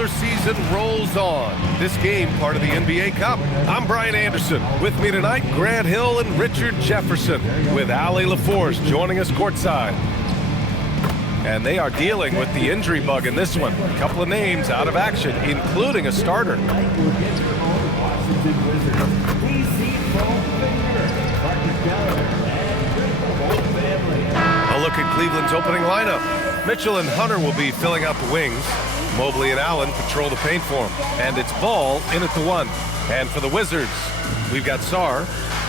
regular season rolls on. This game, part of the NBA Cup. I'm Brian Anderson. With me tonight, Grant Hill and Richard Jefferson, with Allie LaForce joining us courtside. And they are dealing with the injury bug in this one. A couple of names out of action, including a starter. A look at Cleveland's opening lineup. Mitchell and Hunter will be filling out the wings. Mobley and Allen patrol the paint for him. And it's Ball in at the 1. And for the Wizards, we've got Sarr.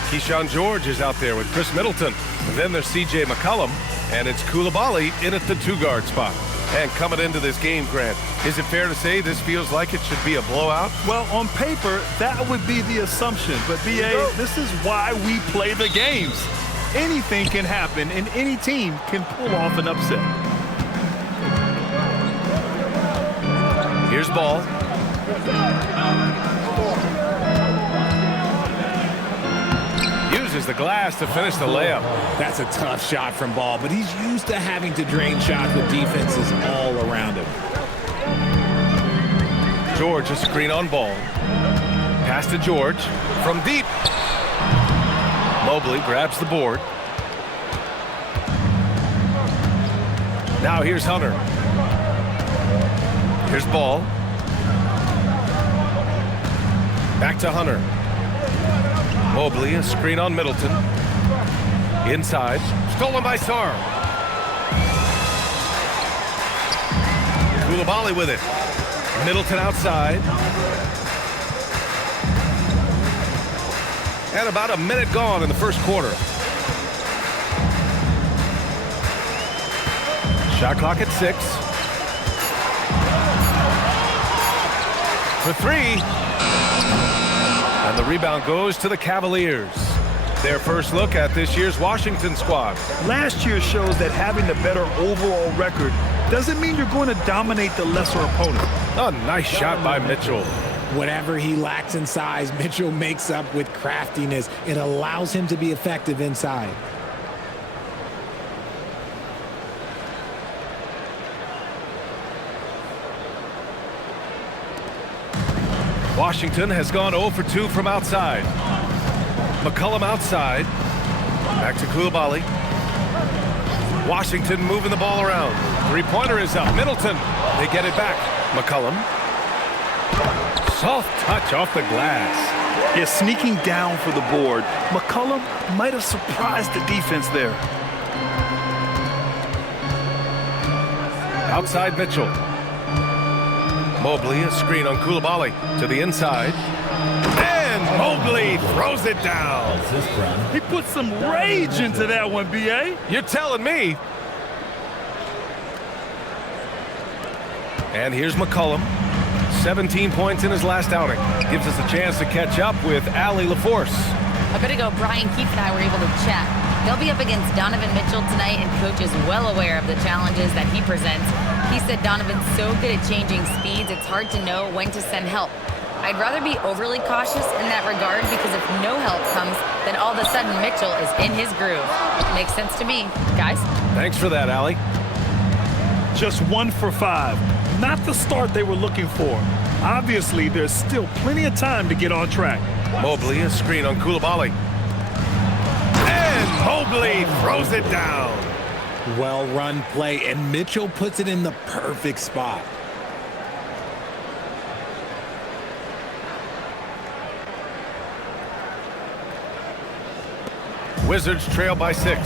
Kyshawn George is out there with Khris Middleton. And then there's C.J. McCollum. And it's Coulibaly in at the 2-guard spot. And coming into this game, Grant, is it fair to say this feels like it should be a blowout? Well, on paper, that would be the assumption. But, B.A., this is why we play the games. Anything can happen, and any team can pull off an upset. Here's Ball. Uses the glass to finish the layup. That's a tough shot from Ball, but he's used to having to drain shots with defenses all around him. George, a screen on Ball. Pass to George from deep. Mobley grabs the board. Now here's Hunter. Here's Ball. Back to Hunter. Mobley, a screen on Middleton. Inside. Stolen by Sarr. Coulibaly with it. Middleton outside. And about a minute gone in the first quarter. Shot clock at 6. For 3. And the rebound goes to the Cavaliers. Their first look at this year's Washington squad. Last year shows that having the better overall record doesn't mean you're going to dominate the lesser opponent. A nice shot by Mitchell. Whatever he lacks in size, Mitchell makes up with craftiness. It allows him to be effective inside. Washington has gone 0 for 2 from outside. McCollum outside. Back to Coulibaly. Washington moving the ball around. Three-pointer is up. Middleton. They get it back. McCollum. Soft touch off the glass. Yeah, sneaking down for the board. McCollum might have surprised the defense there. Outside Mitchell. Mobley, a screen on Coulibaly to the inside. And Mobley throws it down. He put some rage into that one, B.A. You're telling me. And here's McCollum. 17 points in his last outing. Gives us a chance to catch up with Allie LaForce. A bit ago, Brian Keefe and I were able to chat. They'll be up against Donovan Mitchell tonight, and Coach is well aware of the challenges that he presents. He said Donovan's so good at changing speeds, it's hard to know when to send help. I'd rather be overly cautious in that regard, because if no help comes, then all of a sudden Mitchell is in his groove. Makes sense to me, guys. Thanks for that, Allie. Just 1 for 5. Not the start they were looking for. Obviously, there's still plenty of time to get on track. Mobley, a screen on Coulibaly. And Mobley throws it down. Well-run play, and Mitchell puts it in the perfect spot. Wizards trail by 6.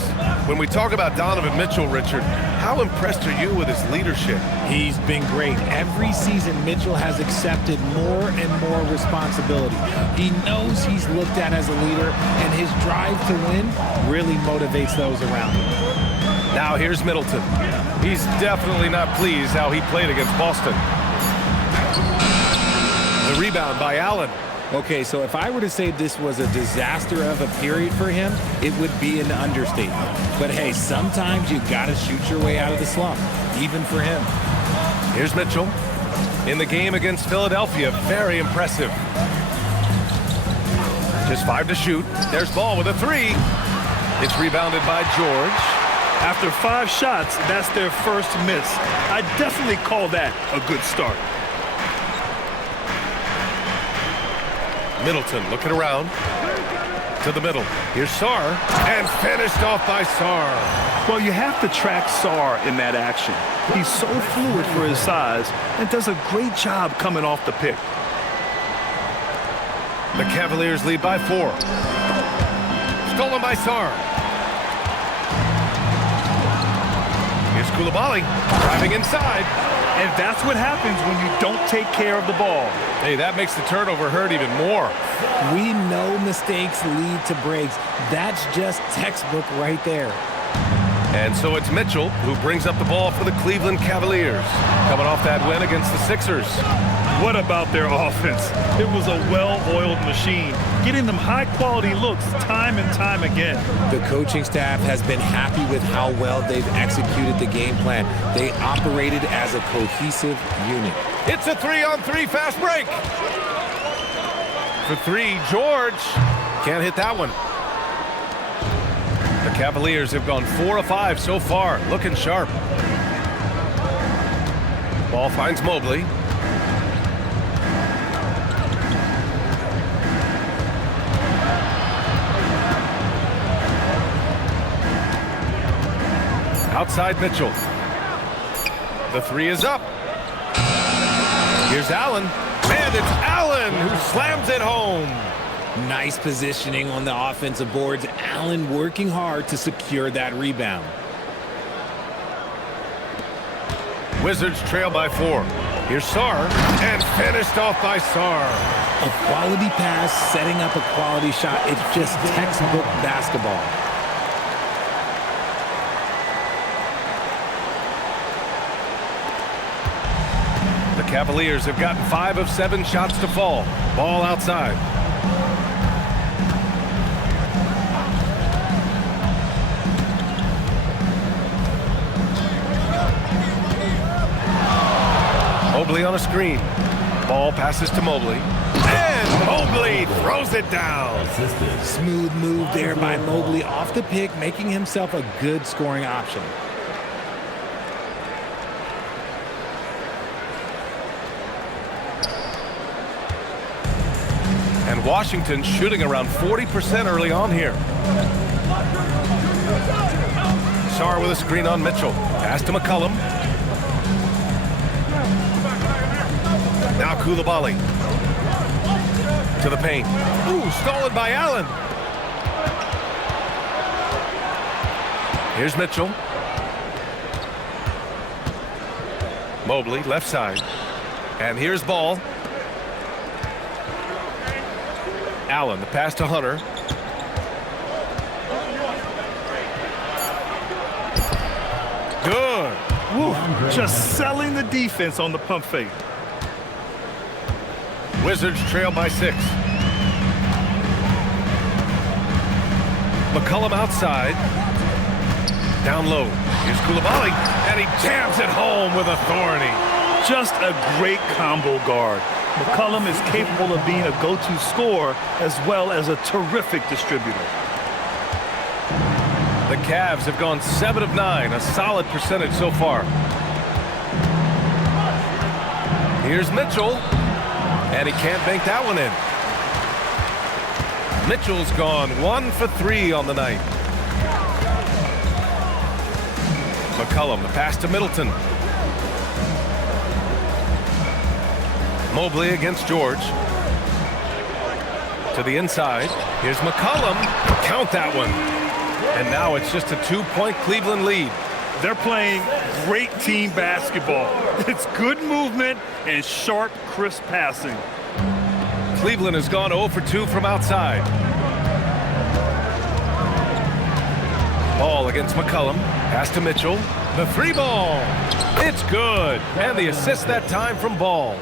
When we talk about Donovan Mitchell, Richard, how impressed are you with his leadership? He's been great. Every season, Mitchell has accepted more and more responsibility. He knows he's looked at as a leader, and his drive to win really motivates those around him. Now here's Middleton. He's definitely not pleased how he played against Boston. The rebound by Allen. Okay, so if I were to say this was a disaster of a period for him, it would be an understatement. But hey, sometimes you gotta shoot your way out of the slump, even for him. Here's Mitchell. In the game against Philadelphia, very impressive. Just 5 to shoot. There's Ball with a 3. It's rebounded by George. After 5 shots, that's their first miss. I definitely call that a good start. Middleton looking around to the middle. Here's Sarr, and finished off by Sarr. Well, you have to track Sarr in that action. He's so fluid for his size and does a great job coming off the pick. The Cavaliers lead by 4. Stolen by Sarr. Here's Coulibaly driving inside. And that's what happens when you don't take care of the ball. Hey, that makes the turnover hurt even more. We know mistakes lead to breaks. That's just textbook right there. And so it's Mitchell who brings up the ball for the Cleveland Cavaliers, coming off that win against the Sixers. What about their offense? It was a well-oiled machine, getting them high-quality looks time and time again. The coaching staff has been happy with how well they've executed the game plan. They operated as a cohesive unit. It's a 3-on-3 fast break. For 3, George. Can't hit that one. The Cavaliers have gone 4 of 5 so far, looking sharp. Ball finds Mobley. Outside Mitchell. The 3 is up. Here's Allen. And it's Allen who slams it home. Nice positioning on the offensive boards. Allen working hard to secure that rebound. Wizards trail by 4. Here's Sarr. And finished off by Sarr. A quality pass, setting up a quality shot. It's just textbook basketball. The Cavaliers have gotten 5 of 7 shots to fall. Ball outside. Mobley on a screen. Ball passes to Mobley. And Mobley throws it down. Smooth move there by Mobley off the pick, making himself a good scoring option. And Washington shooting around 40% early on here. Sarr with a screen on Mitchell. Pass to McCollum. Now Coulibaly. To the paint. Ooh, stolen by Allen. Here's Mitchell. Mobley, left side. And here's Ball. Allen, the pass to Hunter. Good. Woo, just selling the defense on the pump fake. Wizards trail by 6. McCollum outside. Down low. Here's Coulibaly. And he jams it home with authority. Just a great combo guard. McCollum is capable of being a go-to scorer as well as a terrific distributor. The Cavs have gone 7 of 9, a solid percentage so far. Here's Mitchell, and he can't bank that one in. Mitchell's gone 1 for 3 on the night. McCollum, the pass to Middleton. Mobley against George. To the inside. Here's McCollum. Count that one. And now it's just a 2-point Cleveland lead. They're playing great team basketball. It's good movement and sharp, crisp passing. Cleveland has gone 0 for 2 from outside. Ball against McCollum. Pass to Mitchell. The 3 ball. It's good. And the assist that time from Ball.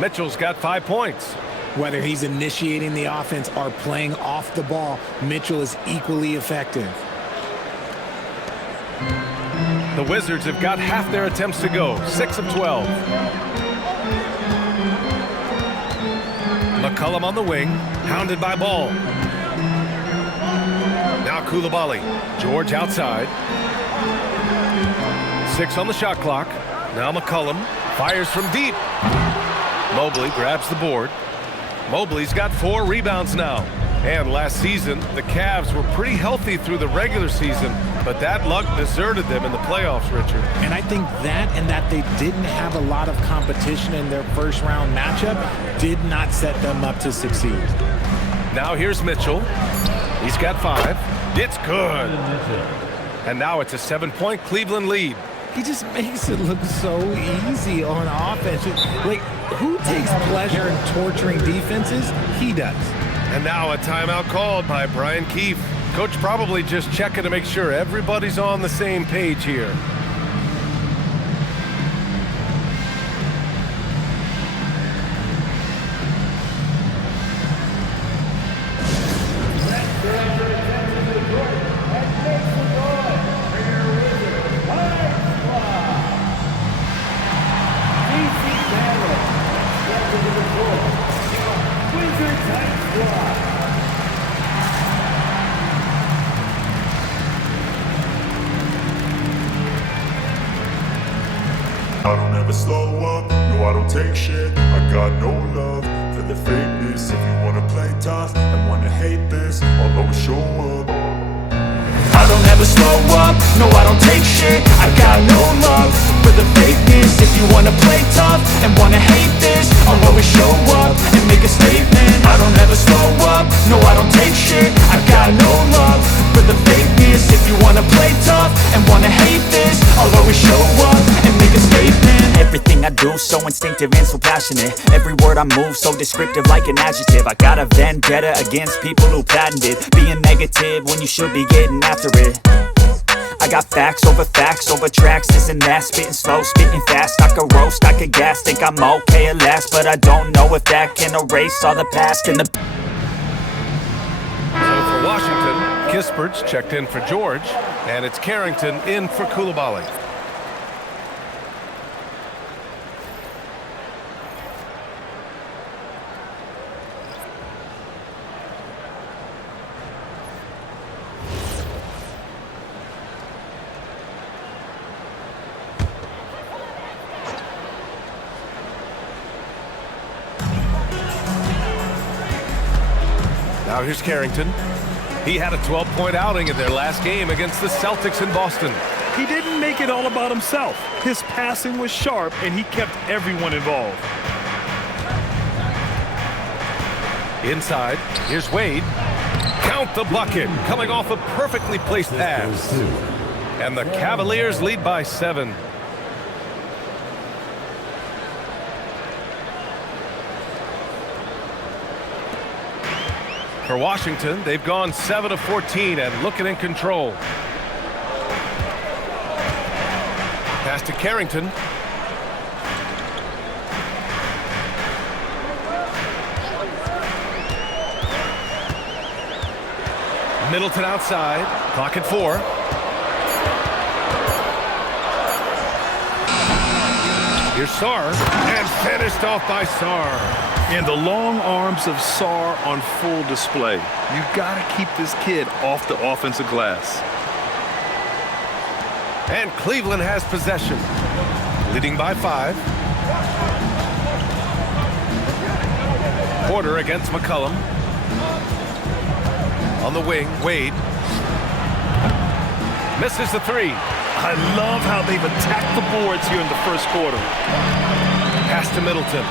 Mitchell's got 5 points. Whether he's initiating the offense or playing off the ball, Mitchell is equally effective. The Wizards have got half their attempts to go, 6 of 12. McCollum on the wing, hounded by Ball. Now Coulibaly. George outside. 6 on the shot clock. Now McCollum fires from deep. Mobley grabs the board. Mobley's got 4 rebounds now. And last season, the Cavs were pretty healthy through the regular season, but that luck deserted them in the playoffs, Richard. And I think that and that they didn't have a lot of competition in their first-round matchup did not set them up to succeed. Now here's Mitchell. He's got 5. It's good. And now it's a 7-point Cleveland lead. He just makes it look so easy on offense. Like, who takes pleasure in torturing defenses? He does. And now a timeout called by Brian Keefe. Coach probably just checking to make sure everybody's on the same page here. I don't ever slow up, no I don't take shit. I got no love for the fakeness. If you wanna play tough and wanna hate this, I'll always show up. I don't ever slow up, no I don't take shit. I got no love for the fakeness. If you wanna play tough and wanna hate this, I'll always show up and make a statement. I don't ever slow up, no I don't take shit. I got no love for the fakeness. If you wanna play tough and wanna hate this, I'll always show up and make a statement. Everything I do so instinctive and so passionate. Every word I move so descriptive like an adjective. I got a vendetta against people who patented being negative when you should be getting after it. I got facts over tracks, this and that. Spitting slow, spitting fast. I could roast, I could gas. Think I'm okay at last, but I don't know if that can erase all the past and the... So for Washington, Kispert's checked in for George, and it's Carrington in for Coulibaly. Now here's Carrington. He had a 12-point outing in their last game against the Celtics in Boston. He didn't make it all about himself. His passing was sharp, and he kept everyone involved. Inside, here's Wade. Count the bucket, coming off a perfectly placed pass. And the Cavaliers lead by 7. For Washington, they've gone 7 of 14 and looking in control. Pass to Carrington. Middleton outside. Clock at 4. Here's Sarr, and finished off by Sarr. And the long arms of Sarr on full display. You got to keep this kid off the offensive glass. And Cleveland has possession, leading by 5. Porter against McCollum. On the wing, Wade. Misses the 3. I love how they've attacked the boards here in the first quarter. Pass to Middleton.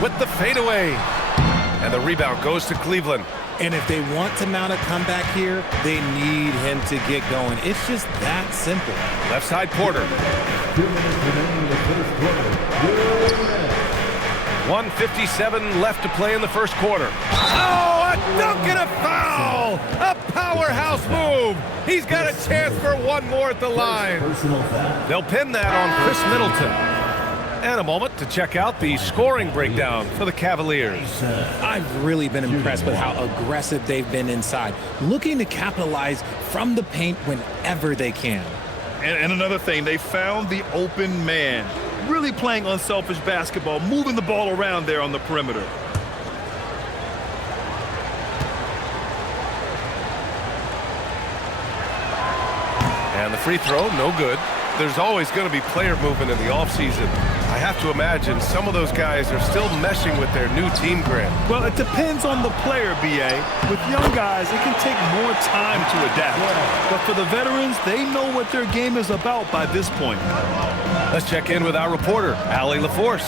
With the fadeaway. And the rebound goes to Cleveland. And if they want to mount a comeback here, they need him to get going. It's just that simple. Left side, Porter. 1:57 left to play in the first quarter. Oh, a dunk and a foul! A powerhouse move. He's got a chance for one more at the line. They'll pin that on Khris Middleton. And a moment to check out the scoring breakdown for the Cavaliers. I've really been impressed with how aggressive they've been inside, looking to capitalize from the paint whenever they can. And another thing, they found the open man. Really playing unselfish basketball, moving the ball around there on the perimeter. And the free throw, no good. There's always going to be player movement in the offseason. I have to imagine some of those guys are still meshing with their new team, Grant. Well, it depends on the player, B.A. With young guys, it can take more time to adapt. But for the veterans, they know what their game is about by this point. Let's check in with our reporter, Allie LaForce.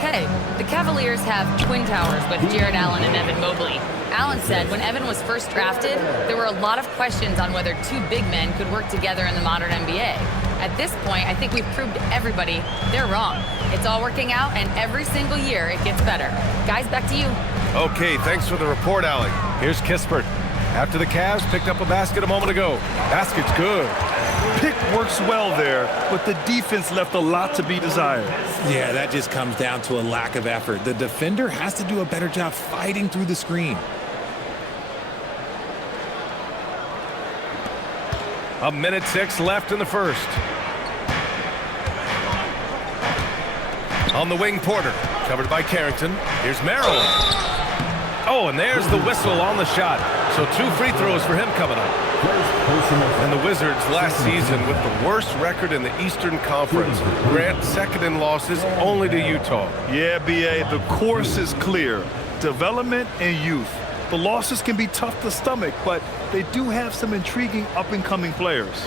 Hey, the Cavaliers have twin towers with Jarrett Allen and Evan Mobley. Allen said when Evan was first drafted, there were a lot of questions on whether two big men could work together in the modern NBA. At this point, I think we've proved to everybody they're wrong. It's all working out, and every single year it gets better. Guys, back to you. Okay, thanks for the report, Allie. Here's Kispert. After the Cavs picked up a basket a moment ago. Basket's good. Pick works well there, but the defense left a lot to be desired. Yeah, that just comes down to a lack of effort. The defender has to do a better job fighting through the screen. A minute 6 left in the first. On the wing, Porter, covered by Carrington. Here's Merrill. Oh, and there's the whistle on the shot. So 2 free throws for him coming up. And the Wizards last season with the worst record in the Eastern Conference. Grant, second in losses only to Utah. Yeah, B.A., the course is clear. Development and youth. The losses can be tough to stomach, but they do have some intriguing up-and-coming players.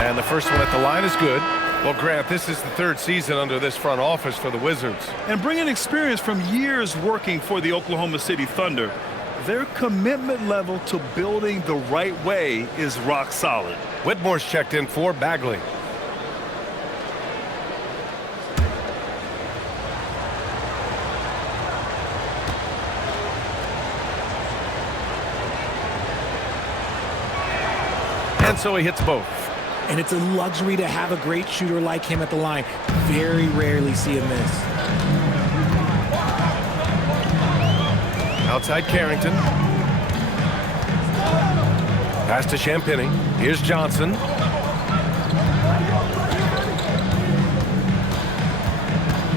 And the first one at the line is good. Well, Grant, this is the 3rd season under this front office for the Wizards. And bringing experience from years working for the Oklahoma City Thunder, their commitment level to building the right way is rock solid. Whitmore's checked in for Bagley. And so he hits both. And it's a luxury to have a great shooter like him at the line. Very rarely see him miss. Outside Carrington. Pass to Champagny. Here's Johnson.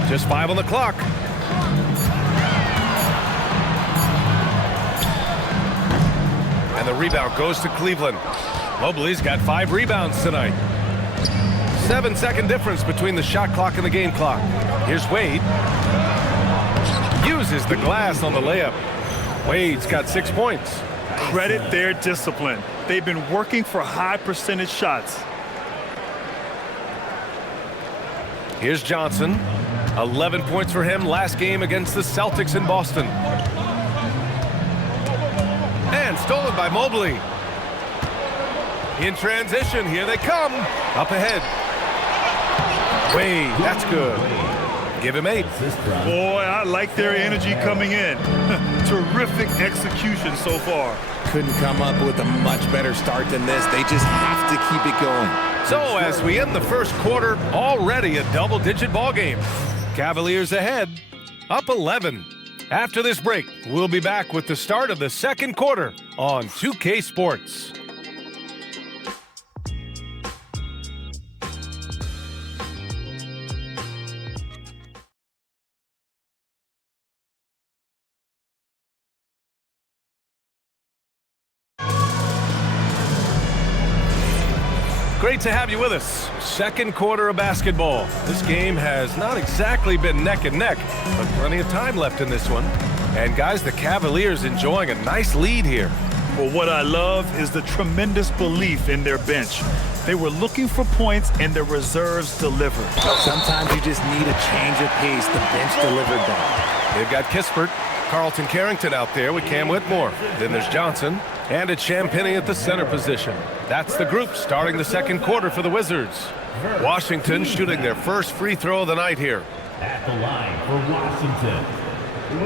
Just 5 on the clock. And the rebound goes to Cleveland. Mobley's got 5 rebounds tonight. 7-second difference between the shot clock and the game clock. Here's Wade. Uses the glass on the layup. Wade's got 6 points. Credit their discipline. They've been working for high percentage shots. Here's Johnson. 11 points for him last game against the Celtics in Boston. And stolen by Mobley. In transition, here they come. Up ahead. Wade, that's good. Give him 8. Boy, I like their energy coming in. Terrific execution so far. Couldn't come up with a much better start than this. They just have to keep it going. So as we end the first quarter, already a double-digit ball game. Cavaliers ahead, up 11. After this break, we'll be back with the start of the second quarter on 2K Sports. Great to have you with us. Second quarter of basketball. This game has not exactly been neck and neck, but plenty of time left in this one. And guys, the Cavaliers enjoying a nice lead here. Well, what I love is the tremendous belief in their bench. They were looking for points and their reserves delivered. Sometimes you just need a change of pace. The bench delivered them. They've got Kispert, Carlton Carrington out there with Cam Whitmore. Then there's Johnson, and it's Champagny at the center position. That's the group starting the second quarter for the Wizards. Washington shooting their first free throw of the night here. At the line for Washington,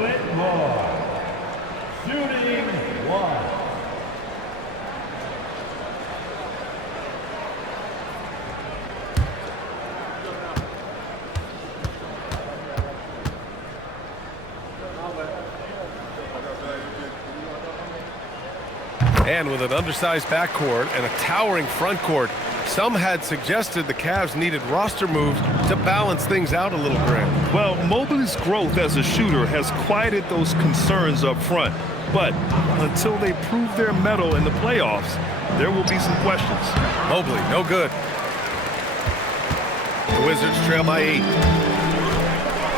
Whitmore, shooting 1. And with an undersized backcourt and a towering frontcourt, some had suggested the Cavs needed roster moves to balance things out a little, Grant. Well, Mobley's growth as a shooter has quieted those concerns up front. But until they prove their mettle in the playoffs, there will be some questions. Mobley, no good. The Wizards trail by 8.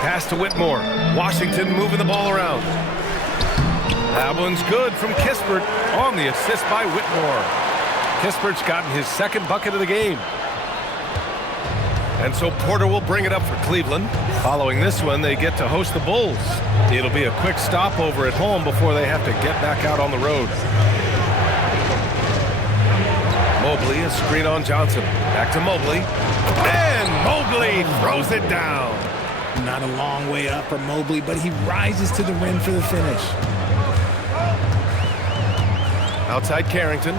Pass to Whitmore. Washington moving the ball around. That one's good from Kispert on the assist by Whitmore. Kispert's gotten his second bucket of the game. And so Porter will bring it up for Cleveland. Following this one, they get to host the Bulls. It'll be a quick stopover at home before they have to get back out on the road. Mobley, a screen on Johnson. Back to Mobley. And Mobley throws it down. Not a long way up for Mobley, but he rises to the rim for the finish. Outside Carrington.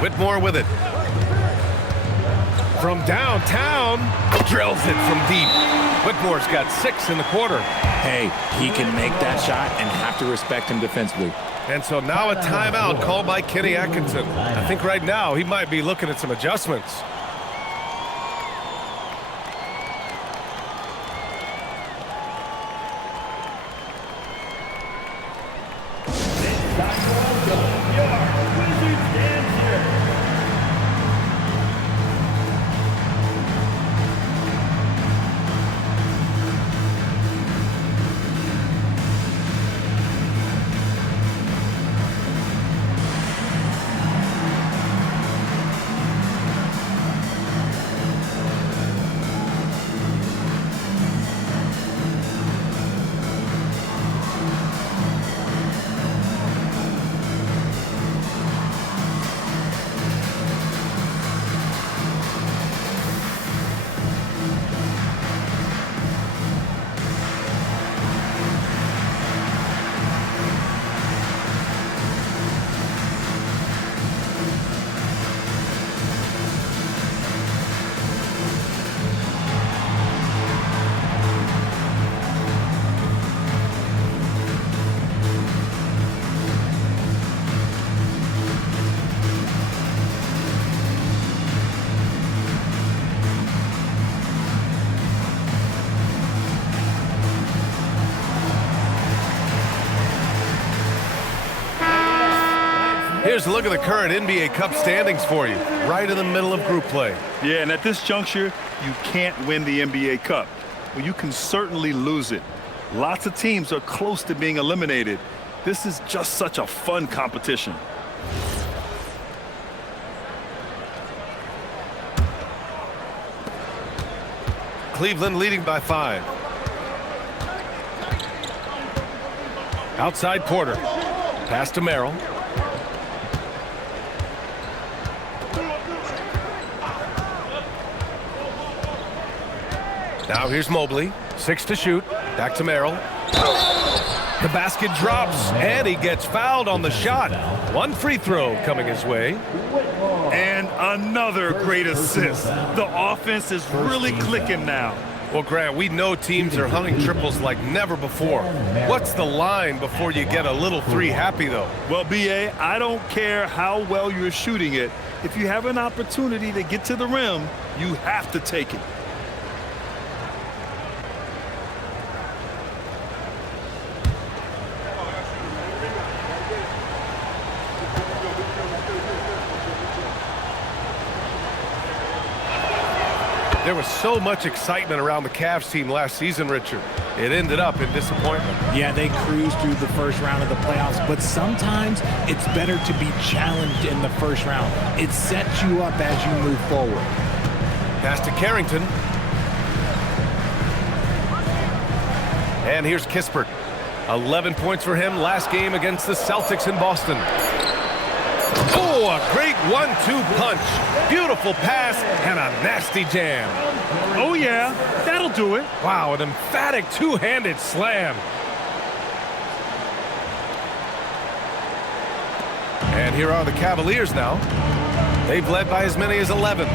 Whitmore with it. From downtown, drills it from deep. Whitmore's got 6 in the quarter. Hey, he can make that shot and have to respect him defensively. And so now a timeout called by Kenny Atkinson. I think right now he might be looking at some adjustments. Here's a look at the current NBA Cup standings for you, right in the middle of group play. Yeah, and at this juncture, you can't win the NBA Cup. Well, you can certainly lose it. Lots of teams are close to being eliminated. This is just such a fun competition. Cleveland leading by 5. Outside Porter. Pass to Merrill. Now here's Mobley. 6 to shoot. Back to Merrill. The basket drops, and he gets fouled on the shot. One free throw coming his way. And another great assist. The offense is really clicking now. Well, Grant, we know teams are hunting triples like never before. What's the line before you get a little three happy, though? Well, B.A., I don't care how well you're shooting it. If you have an opportunity to get to the rim, you have to take it. There was so much excitement around the Cavs team last season, Richard. It ended up in disappointment. Yeah, they cruised through the first round of the playoffs, but sometimes it's better to be challenged in the first round. It sets you up as you move forward. Pass to Carrington. And here's Kispert. 11 points for him last game against the Celtics in Boston. Oh, a great 1-2 punch. Beautiful pass and a nasty jam. Oh, yeah, that'll do it. Wow, an emphatic two-handed slam. And here are the Cavaliers now. They've led by as many as 11.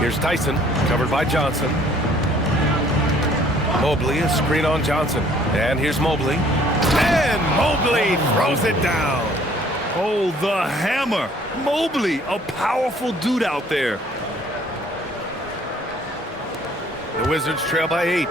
Here's Tyson, covered by Johnson. Mobley, a screen on Johnson. And here's Mobley. And Mobley throws it down. Oh, the hammer. Mobley, a powerful dude out there. The Wizards trail by 8.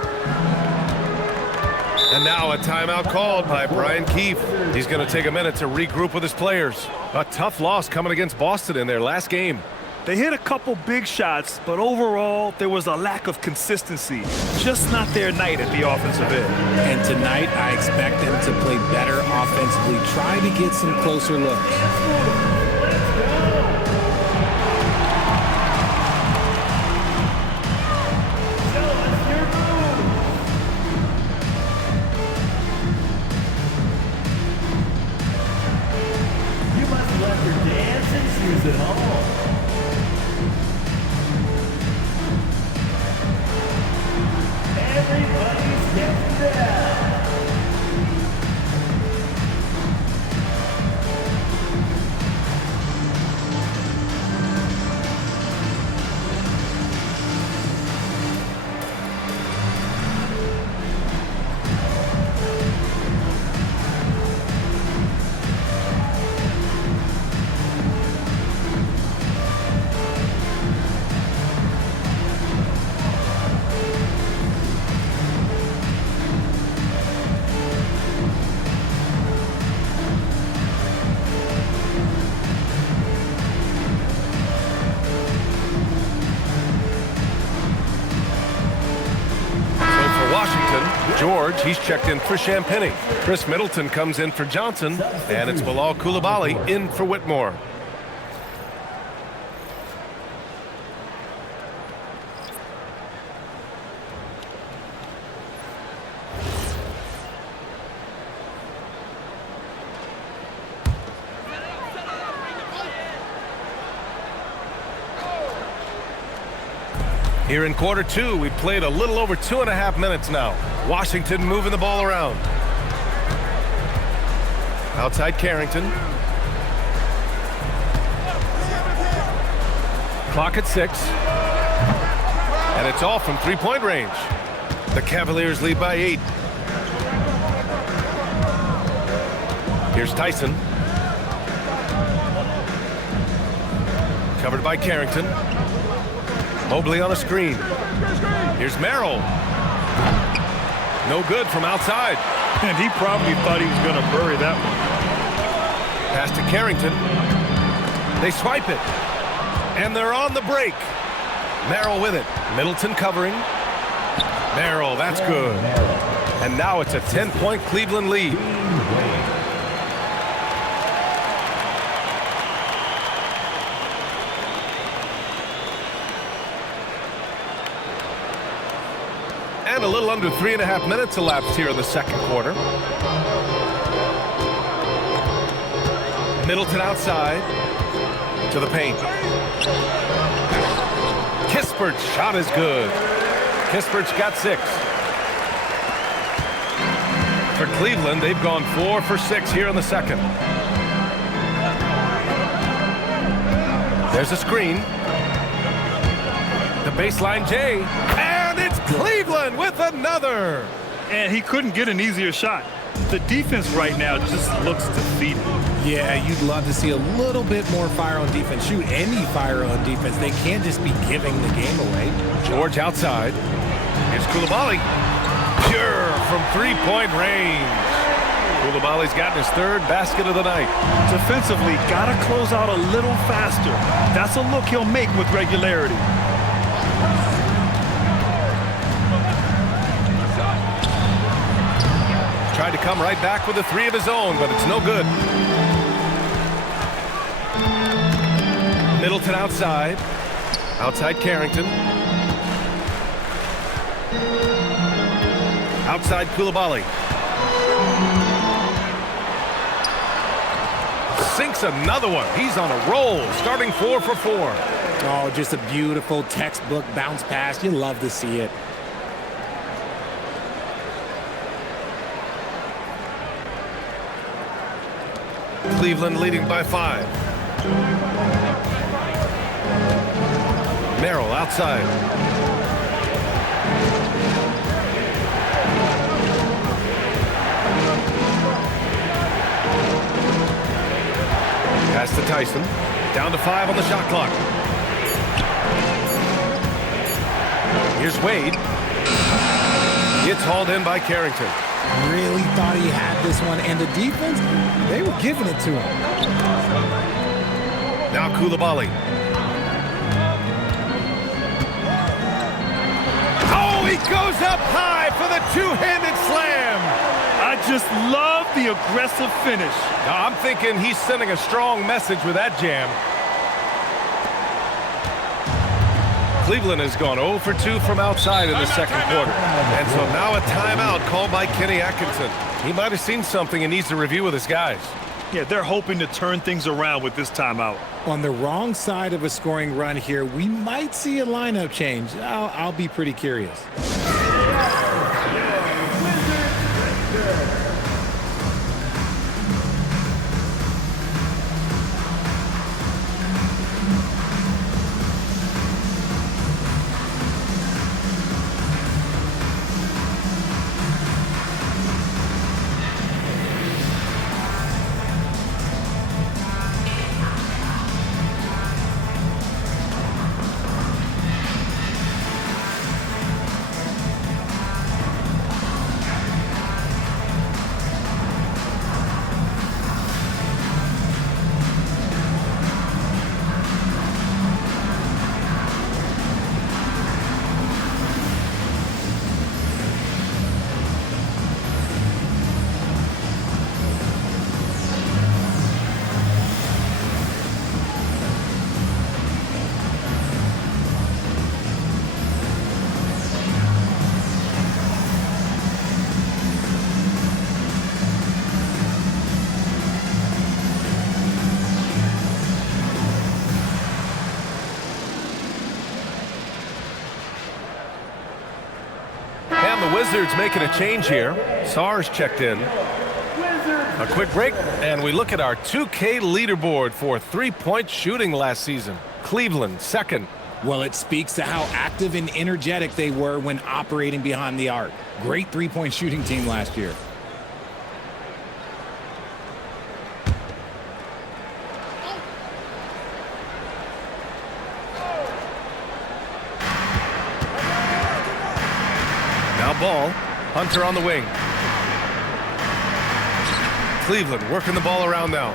And now a timeout called by Brian Keefe. He's going to take a minute to regroup with his players. A tough loss coming against Boston in their last game. They hit a couple big shots, but overall, there was a lack of consistency. Just not their night at the offensive end. And tonight, I expect them to play better offensively. Try to get some closer looks. At home. Everybody's getting down. George, he's checked in for Champagny. Khris Middleton comes in for Johnson, and it's Bilal Coulibaly in for Whitmore. Here in quarter 2, we've played a little over 2.5 minutes now. Washington moving the ball around. Outside Carrington. Clock at 6. And it's all from three-point range. The Cavaliers lead by 8. Here's Tyson. Covered by Carrington. Mobley on a screen. Here's Merrill. No good from outside. And he probably thought he was going to bury that one. Pass to Carrington. They swipe it. And they're on the break. Merrill with it. Middleton covering. Merrill, that's good. And now it's a 10-point Cleveland lead. And a little under 3.5 minutes elapsed here in the second quarter. Middleton outside to the paint. Kispert's shot is good. Kispert's got 6. For Cleveland, they've gone 4 for 6 here in the second. There's a screen. The baseline J. And it's Cleveland with another. And he couldn't get an easier shot. The defense right now just looks defeated. Yeah, you'd love to see a little bit more fire on defense. Shoot, any fire on defense. They can't just be giving the game away. George outside. Here's Coulibaly. Pure from three-point range. Coulibaly's gotten his 3rd basket of the night. Defensively, got to close out a little faster. That's a look he'll make with regularity. Tried to come right back with a 3 of his own, but it's no good. Middleton outside. Outside Carrington. Outside Coulibaly. Sinks another one. He's on a roll, starting 4 for 4. Oh, just a beautiful textbook bounce pass. You love to see it. Cleveland leading by 5. Merrill outside. Tyson. Down to 5 on the shot clock. Here's Wade. It's hauled in by Carrington. Really thought he had this one, and the defense, they were giving it to him. Now Coulibaly. Oh, he goes up high for the two-handed slam. I just love the aggressive finish. Now, I'm thinking he's sending a strong message with that jam. Cleveland has gone 0 for 2 from outside in the second quarter. And so now a timeout called by Kenny Atkinson. He might have seen something and needs to review with his guys. Yeah, they're hoping to turn things around with this timeout. On the wrong side of a scoring run here, we might see a lineup change. I'll be pretty curious. Wizards making a change here. Sarr's checked in. A quick break, and we look at our 2K leaderboard for three-point shooting last season. Cleveland, second. Well, it speaks to how active and energetic they were when operating behind the arc. Great three-point shooting team last year. Ball. Hunter on the wing. Cleveland working the ball around now.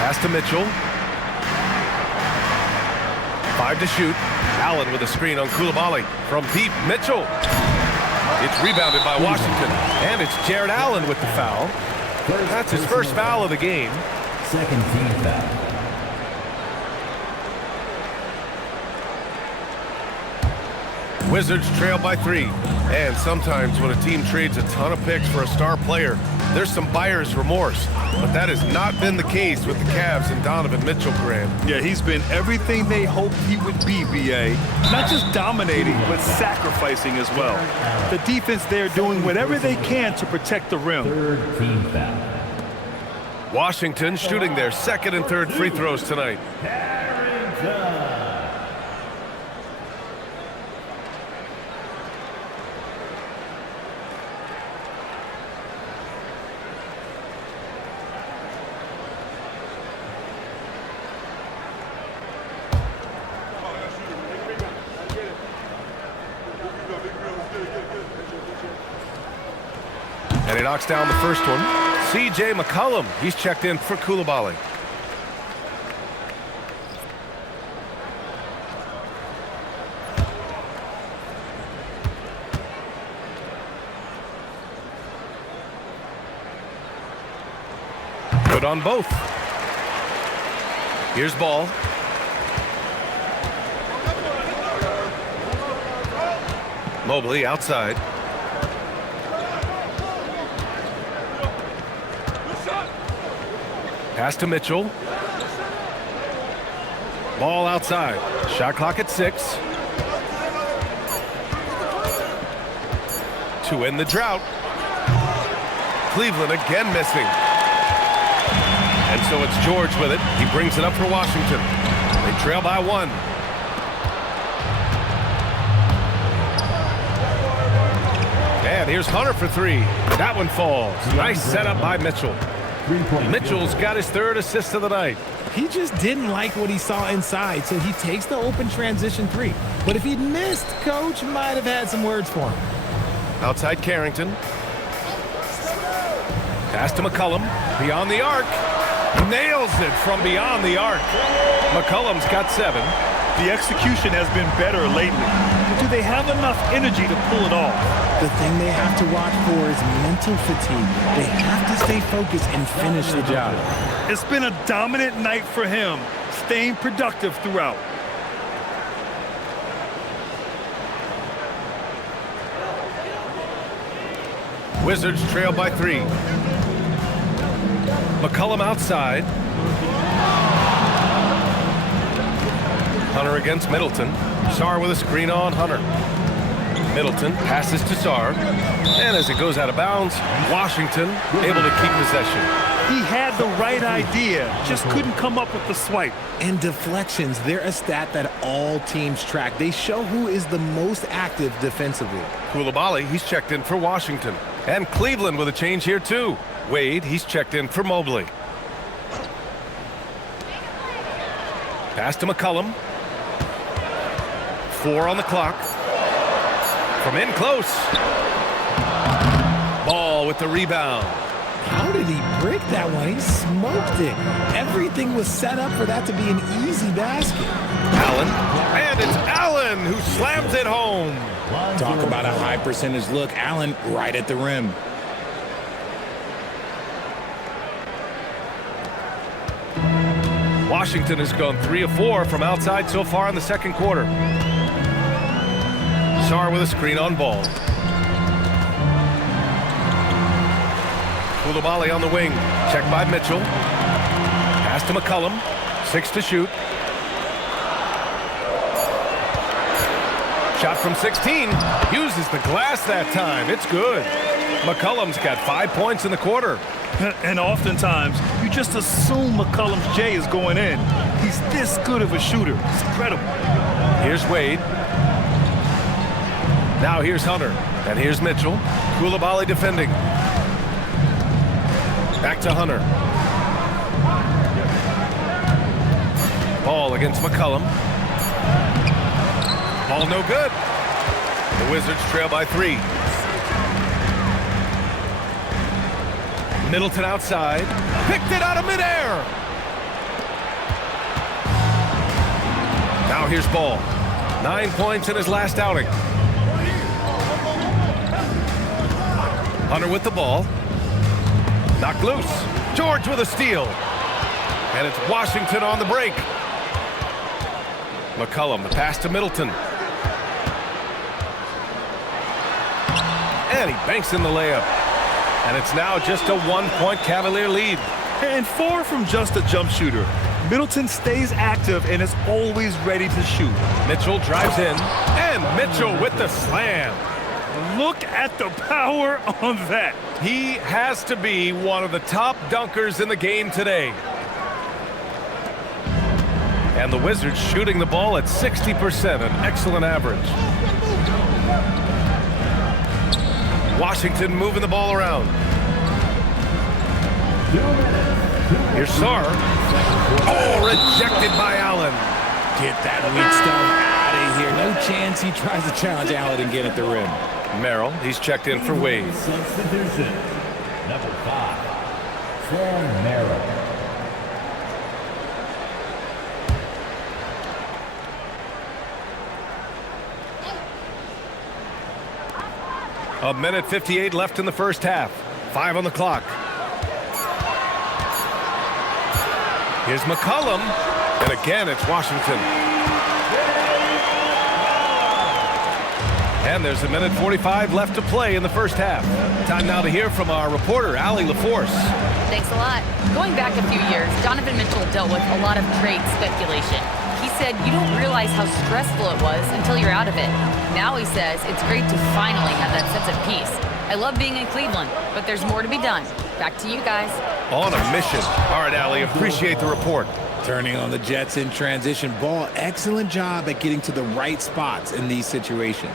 Pass to Mitchell. 5 to shoot. Allen with a screen on Coulibaly. From deep, Mitchell. It's rebounded by Washington. And it's Jarrett Allen with the foul. That's his first foul of the game. Second team foul. Wizards trail by 3. And sometimes when a team trades a ton of picks for a star player, there's some buyer's remorse. But that has not been the case with the Cavs and Donovan Mitchell, Grant. Yeah, he's been everything they hoped he would be, BA. Not just dominating, but sacrificing as well. The defense there doing whatever they can to protect the rim. Third team foul. Washington shooting their second and third free throws tonight. And he knocks down the first one. C.J. McCollum, he's checked in for Coulibaly. Good on both. Here's ball. Mobley outside. Pass to Mitchell. Ball outside. Shot clock at 6. To end the drought. Cleveland again missing. And so it's George with it. He brings it up for Washington. They trail by 1. And here's Hunter for 3. That one falls. Nice setup by Mitchell. 3-point Mitchell's got his third assist of the night. He just didn't like what he saw inside, so he takes the open transition three. But if he'd missed, Coach might have had some words for him. Outside Carrington. Pass to McCollum. Beyond the arc. Nails it from beyond the arc. McCollum's got 7. The execution has been better lately. Do they have enough energy to pull it off? The thing they have to watch for is mental fatigue. They have to stay focused and finish the job. It's been a dominant night for him, staying productive throughout. Wizards trail by 3. McCollum outside. Hunter against Middleton. Sarr with a screen on Hunter. Middleton passes to Sarr. And as it goes out of bounds, Washington able to keep possession. He had the right idea, just couldn't come up with the swipe. And deflections, they're a stat that all teams track. They show who is the most active defensively. Koulibaly, he's checked in for Washington. And Cleveland with a change here too. Wade, he's checked in for Mobley. Pass to McCollum. 4 on the clock. From in close. Ball with the rebound. How did he break that one? He smoked it. Everything was set up for that to be an easy basket. Allen. And it's Allen who slams it home. Talk about a high percentage look. Allen right at the rim. Washington has gone 3 of 4 from outside so far in the second quarter. Sarr with a screen on ball. Koulibaly on the wing. Checked by Mitchell. Pass to McCollum. 6 to shoot. Shot from 16. Uses the glass that time. It's good. McCollum's got 5 points in the quarter. And oftentimes, you just assume McCollum's J is going in. He's this good of a shooter. It's incredible. Here's Wade. Now here's Hunter. And here's Mitchell. Koulibaly defending. Back to Hunter. Ball against McCollum. Ball no good. The Wizards trail by 3. Middleton outside. Picked it out of midair. Now here's Ball. 9 points in his last outing. Hunter with the ball. Knocked loose. George with a steal. And it's Washington on the break. McCollum, the pass to Middleton. And he banks in the layup. And it's now just a 1-point Cavalier lead. And far from just a jump shooter, Middleton stays active and is always ready to shoot. Mitchell drives in. And Mitchell with the slam. Look at the power on that. He has to be one of the top dunkers in the game today. And the Wizards shooting the ball at 60%, an excellent average. Washington moving the ball around. Here's Sarr. Oh, rejected by Allen. Get that weak stuff out of here. No chance he tries to challenge Allen and get at the rim. Merrill, he's checked in for Wade. Substitution. Number 5. Sam Merrill. A minute 58 left in the first half. 5 on the clock. Here's McCollum. And again, it's Washington. And there's a minute 45 left to play in the first half. Time now to hear from our reporter, Allie LaForce. Thanks a lot. Going back a few years, Donovan Mitchell dealt with a lot of trade speculation. He said you don't realize how stressful it was until you're out of it. Now he says it's great to finally have that sense of peace. I love being in Cleveland, but there's more to be done. Back to you guys. On a mission. All right, Allie, appreciate the report. Turning on the Jets in transition. Ball, excellent job at getting to the right spots in these situations.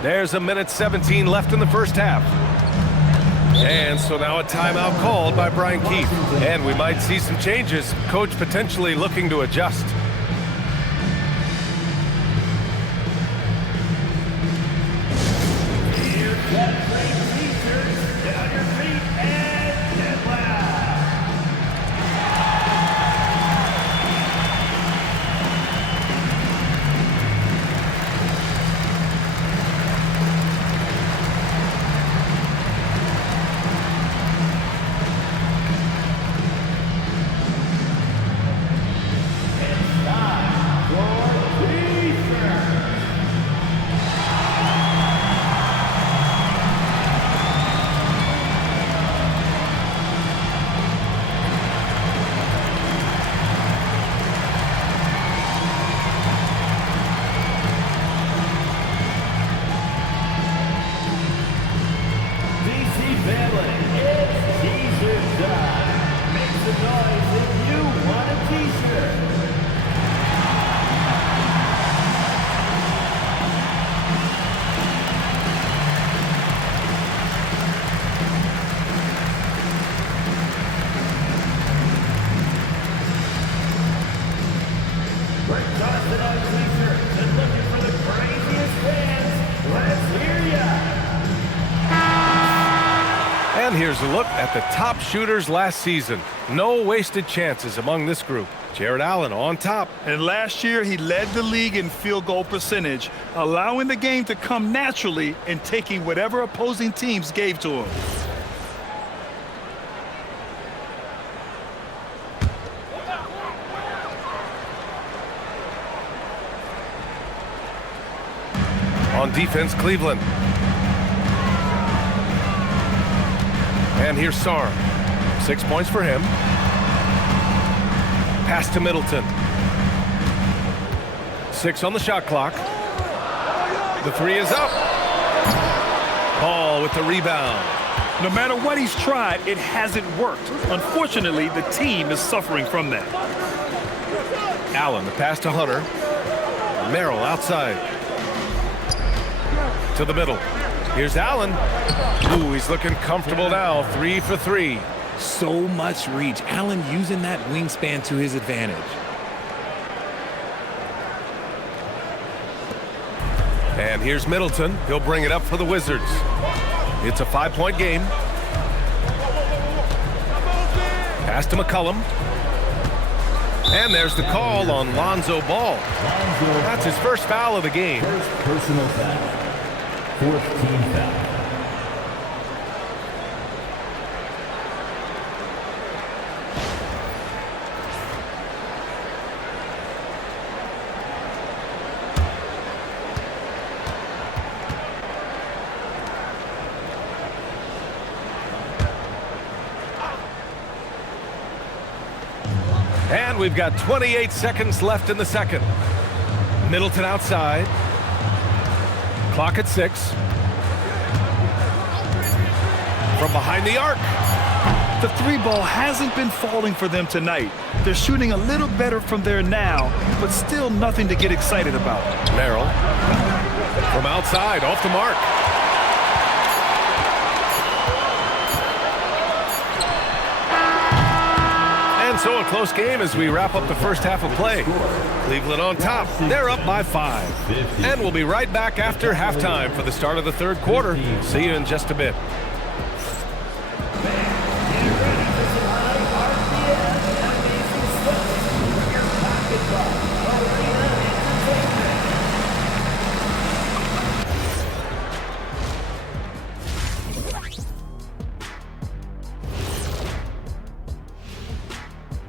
There's a minute 17 left in the first half. And so now a timeout called by Brian Keith. And we might see some changes. Coach potentially looking to adjust. And here's a look at the top shooters last season. No wasted chances among this group. Jarrett Allen on top. And last year, he led the league in field goal percentage, allowing the game to come naturally and taking whatever opposing teams gave to him. On defense, Cleveland. And here's Sarr. 6 points for him. Pass to Middleton. 6 on the shot clock. The 3 is up. Ball with the rebound. No matter what he's tried, it hasn't worked. Unfortunately, the team is suffering from that. Allen, the pass to Hunter. Merrill outside. To the middle. Here's Allen. Ooh, he's looking comfortable now. 3 for 3. So much reach. Allen using that wingspan to his advantage. And here's Middleton. He'll bring it up for the Wizards. It's a 5-point game. Pass to McCollum. And there's the call on Lonzo Ball. That's his first foul of the game. First personal foul. 4th team foul. And we've got 28 seconds left in the second. Middleton outside. Clock at 6. From behind the arc. The 3 ball hasn't been falling for them tonight. They're shooting a little better from there now, but still nothing to get excited about. Merrill. From outside, off the mark. And so a close game as we wrap up the first half of play. Cleveland on top. They're up by 5. And we'll be right back after halftime for the start of the third quarter. See you in just a bit.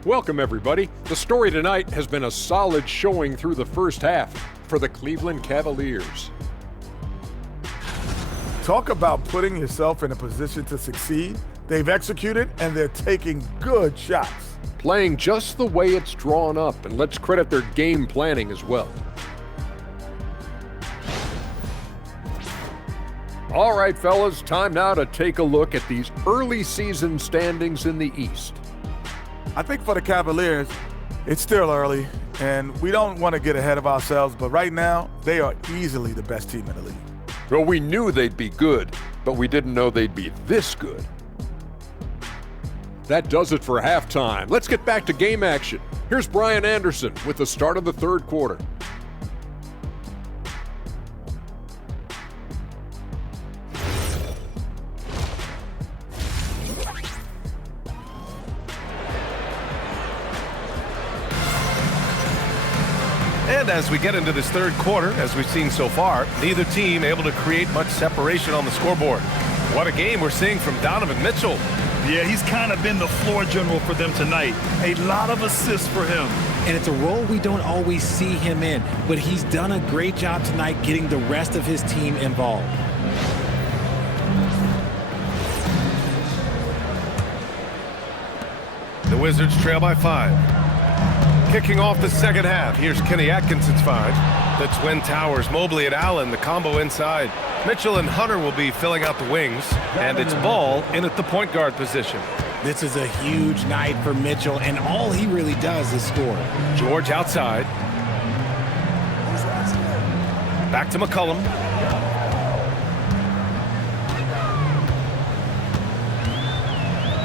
Welcome, everybody. The story tonight has been a solid showing through the first half for the Cleveland Cavaliers. Talk about putting yourself in a position to succeed. They've executed, and they're taking good shots. Playing just the way it's drawn up, and let's credit their game planning as well. All right, fellas, time now to take a look at these early season standings in the East. I think for the Cavaliers, it's still early, and we don't want to get ahead of ourselves, but right now, they are easily the best team in the league. Well, we knew they'd be good, but we didn't know they'd be this good. That does it for halftime. Let's get back to game action. Here's Brian Anderson with the start of the third quarter. And as we get into this third quarter, as we've seen so far, neither team able to create much separation on the scoreboard. What a game we're seeing from Donovan Mitchell. Yeah, he's kind of been the floor general for them tonight. A lot of assists for him. And it's a role we don't always see him in, but he's done a great job tonight getting the rest of his team involved. The Wizards trail by 5. Kicking off the second half, here's Kenny Atkinson's 5. The Twin Towers, Mobley and Allen, the combo inside. Mitchell and Hunter will be filling out the wings, and it's Ball in at the point guard position. This is a huge night for Mitchell, and all he really does is score. George outside. Back to McCollum.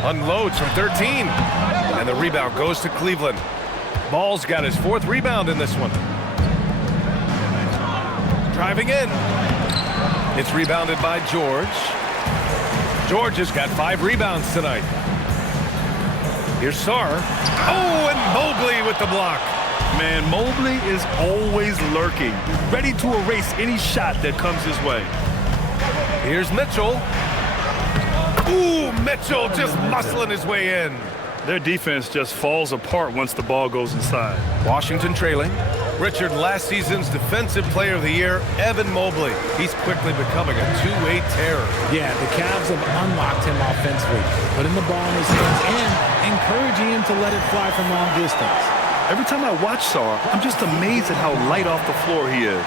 Unloads from 13. And the rebound goes to Cleveland. Ball's got his 4th rebound in this one. Driving in. It's rebounded by George. George has got 5 rebounds tonight. Here's Sarr. Oh, and Mobley with the block. Man, Mobley is always lurking, ready to erase any shot that comes his way. Here's Mitchell. Ooh, Mitchell just muscling his way in. Their defense just falls apart once the ball goes inside. Washington trailing. Richard, last season's Defensive Player of the Year, Evan Mobley. He's quickly becoming a two-way terror. Yeah, the Cavs have unlocked him offensively, putting the ball in his hands and encouraging him to let it fly from long distance. Every time I watch Sarr, I'm just amazed at how light off the floor he is.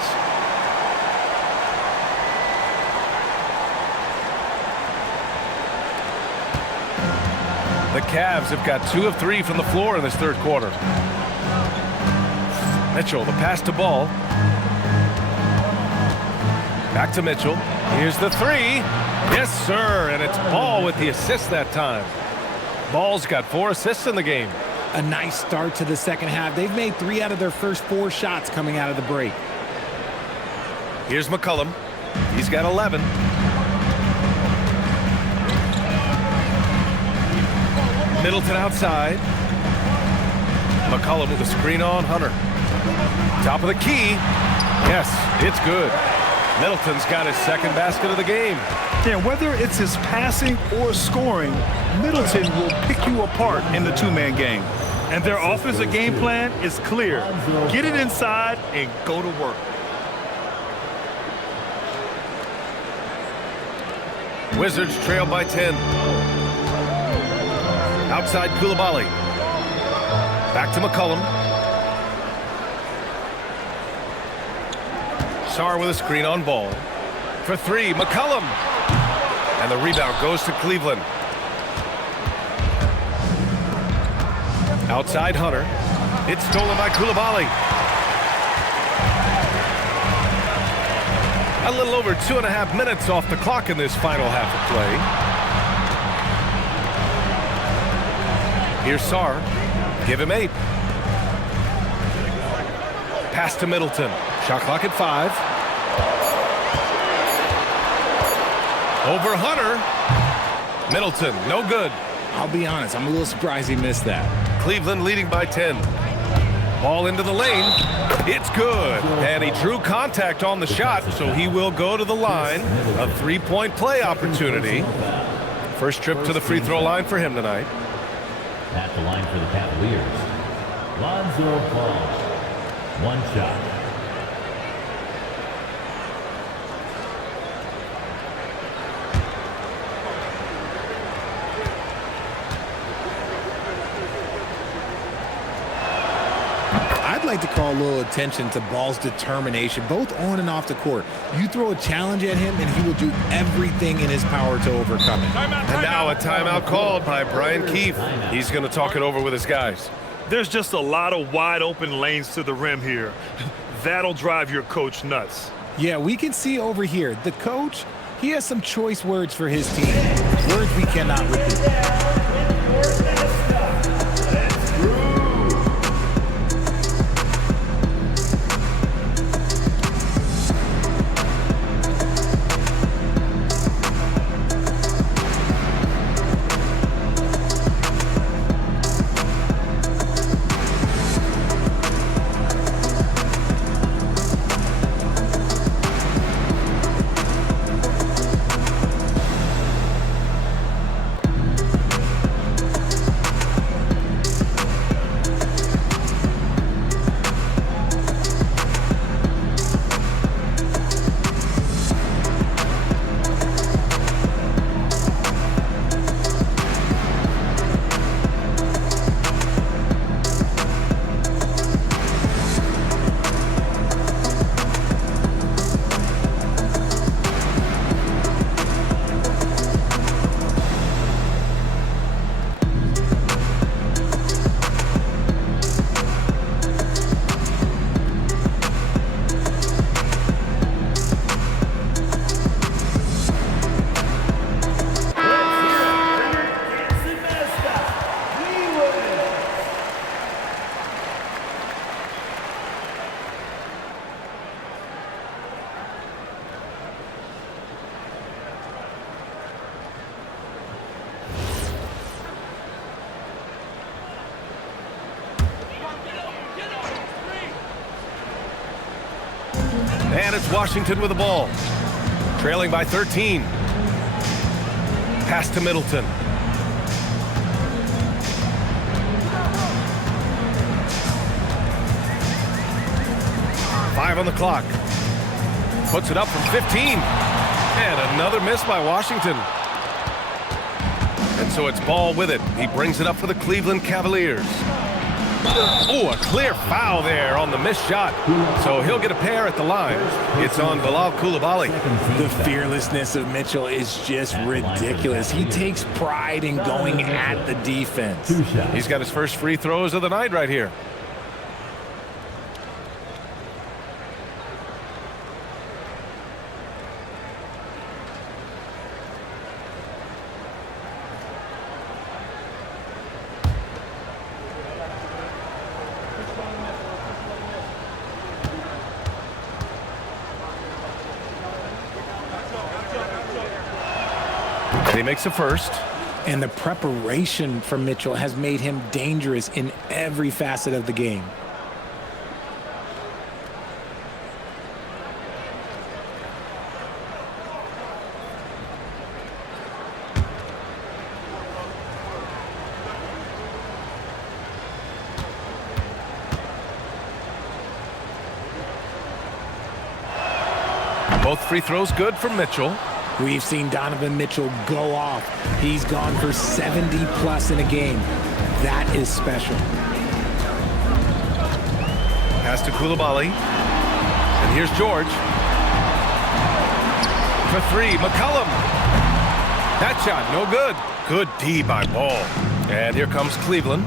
The Cavs have got 2 of 3 from the floor in this third quarter. Mitchell, the pass to Ball. Back to Mitchell. Here's the 3. Yes, sir, and it's Ball with the assist that time. Ball's got 4 assists in the game. A nice start to the second half. They've made 3 out of their first 4 shots coming out of the break. Here's McCollum. He's got 11. Middleton outside. McCollum with a screen on Hunter. Top of the key. Yes, it's good. Middleton's got his 2nd basket of the game. Yeah, whether it's his passing or scoring, Middleton will pick you apart in the 2-man game. And their offensive game plan is clear. Get it inside and go to work. Wizards trail by 10. Outside Coulibaly. Back to McCollum. Sarr with a screen on Ball. For 3, McCollum. And the rebound goes to Cleveland. Outside Hunter. It's stolen by Coulibaly. A little over 2.5 minutes off the clock in this final half of play. Here's Sarr. Give him 8. Pass to Middleton. Shot clock at 5. Over Hunter. Middleton, no good. I'll be honest, I'm a little surprised he missed that. Cleveland leading by 10. Ball into the lane. It's good. And he drew contact on the shot, so he will go to the line. A 3-point play opportunity. First trip to the free throw line for him tonight. At the line for the Cavaliers, Lonzo Ball. 1 shot. I'd like to call a little attention to Ball's determination, both on and off the court. You throw a challenge at him, and he will do everything in his power to overcome it. And now a timeout called by Brian Keefe. He's going to talk it over with his guys. There's just a lot of wide open lanes to the rim here. That'll drive your coach nuts. Yeah, we can see over here, the coach, he has some choice words for his team. Words we cannot repeat. And it's Washington with the ball. Trailing by 13. Pass to Middleton. Five on the clock. Puts it up from 15. And another miss by Washington. And so it's Ball with it. He brings it up for the Cleveland Cavaliers. Oh, a clear foul there on the missed shot. So he'll get a pair at the line. It's on Bilal Coulibaly. The fearlessness of Mitchell is just ridiculous. He takes pride in going at the defense. He's got his first free throws of the night right here. He makes a first. And the preparation for Mitchell has made him dangerous in every facet of the game. Both free throws good for Mitchell. We've seen Donovan Mitchell go off. He's gone for 70+ in a game. That is special. Pass to Coulibaly. And here's George. For three, McCollum. That shot, no good. Good D by Ball. And here comes Cleveland.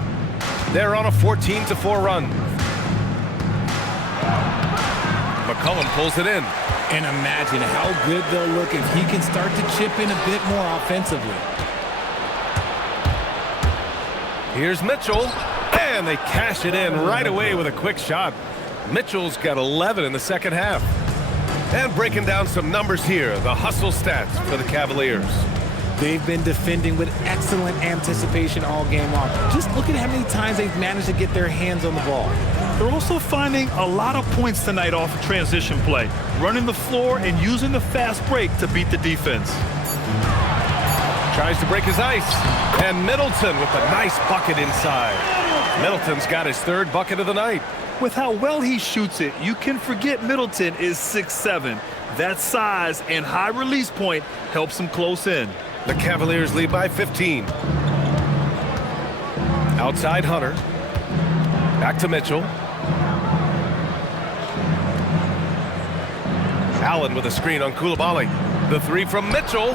They're on a 14-4 run. McCollum pulls it in. And imagine how good they'll look if he can start to chip in a bit more offensively. Here's Mitchell, and they cash it in right away with a quick shot. Mitchell's got 11 in the second half. And breaking down some numbers here, the hustle stats for the Cavaliers. They've been defending with excellent anticipation all game long. Just look at how many times they've managed to get their hands on the ball. They're also finding a lot of points tonight off of transition play, running the floor and using the fast break to beat the defense. Tries to break his ice. And Middleton with a nice bucket inside. Middleton's got his third bucket of the night. With how well he shoots it, you can forget Middleton is 6'7". That size and high release point helps him close in. The Cavaliers lead by 15. Outside Hunter. Back to Mitchell. Allen with a screen on Coulibaly. The three from Mitchell.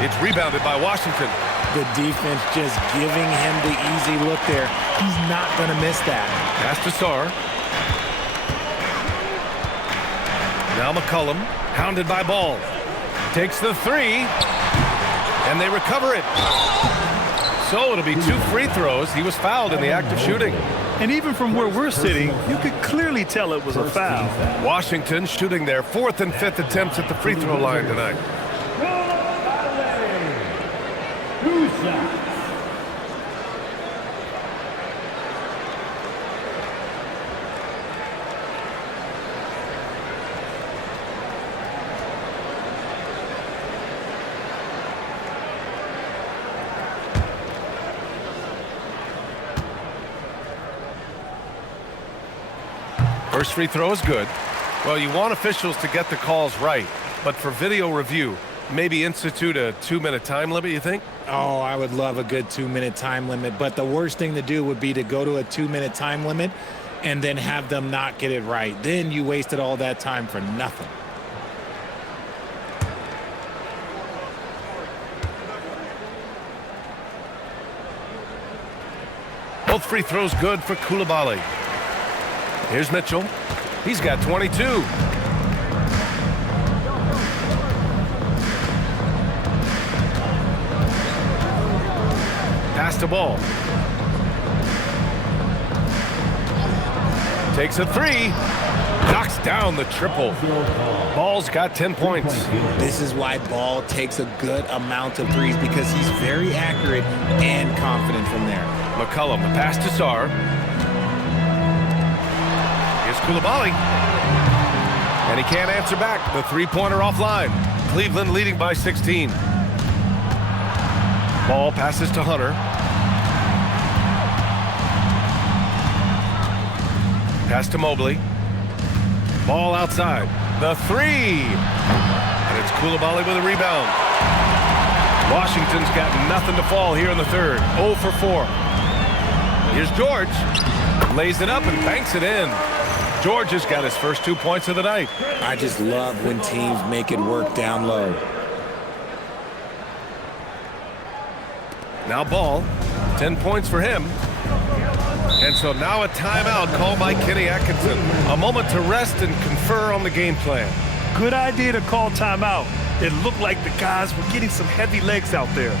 It's rebounded by Washington. The defense just giving him the easy look there. He's not going to miss that. Pass to Sarr. Now McCollum, hounded by Ball. Takes the three, and they recover it. So it'll be 2 free throws. He was fouled in the act of shooting. And even from where we're sitting, you could clearly tell it was a foul. Washington shooting their 4th and 5th attempts at the free throw line tonight. First free throw is good. Well, you want officials to get the calls right, but for video review, maybe institute a 2-minute time limit, you think? Oh, I would love a good 2-minute time limit, but the worst thing to do would be to go to a 2-minute time limit and then have them not get it right. Then you wasted all that time for nothing. Both free throws good for Coulibaly. Here's Mitchell. He's got 22. Pass the ball. Takes a 3. Knocks down the triple. Ball's got 10 points. This is why Ball takes a good amount of threes, because he's very accurate and confident from there. McCollum, the pass to Sarr. Here's Coulibaly. And he can't answer back. The 3-pointer offline. Cleveland leading by 16. Ball passes to Hunter. Pass to Mobley. Ball outside. The 3. And it's Coulibaly with a rebound. Washington's got nothing to fall here in the third. 0 for 4. Here's George. Lays it up and banks it in. George has got his first 2 points of the night. I just love when teams make it work down low. Now Ball. 10 points for him. And so now a timeout called by Kenny Atkinson. A moment to rest and confer on the game plan. Good idea to call timeout. It looked like the guys were getting some heavy legs out there.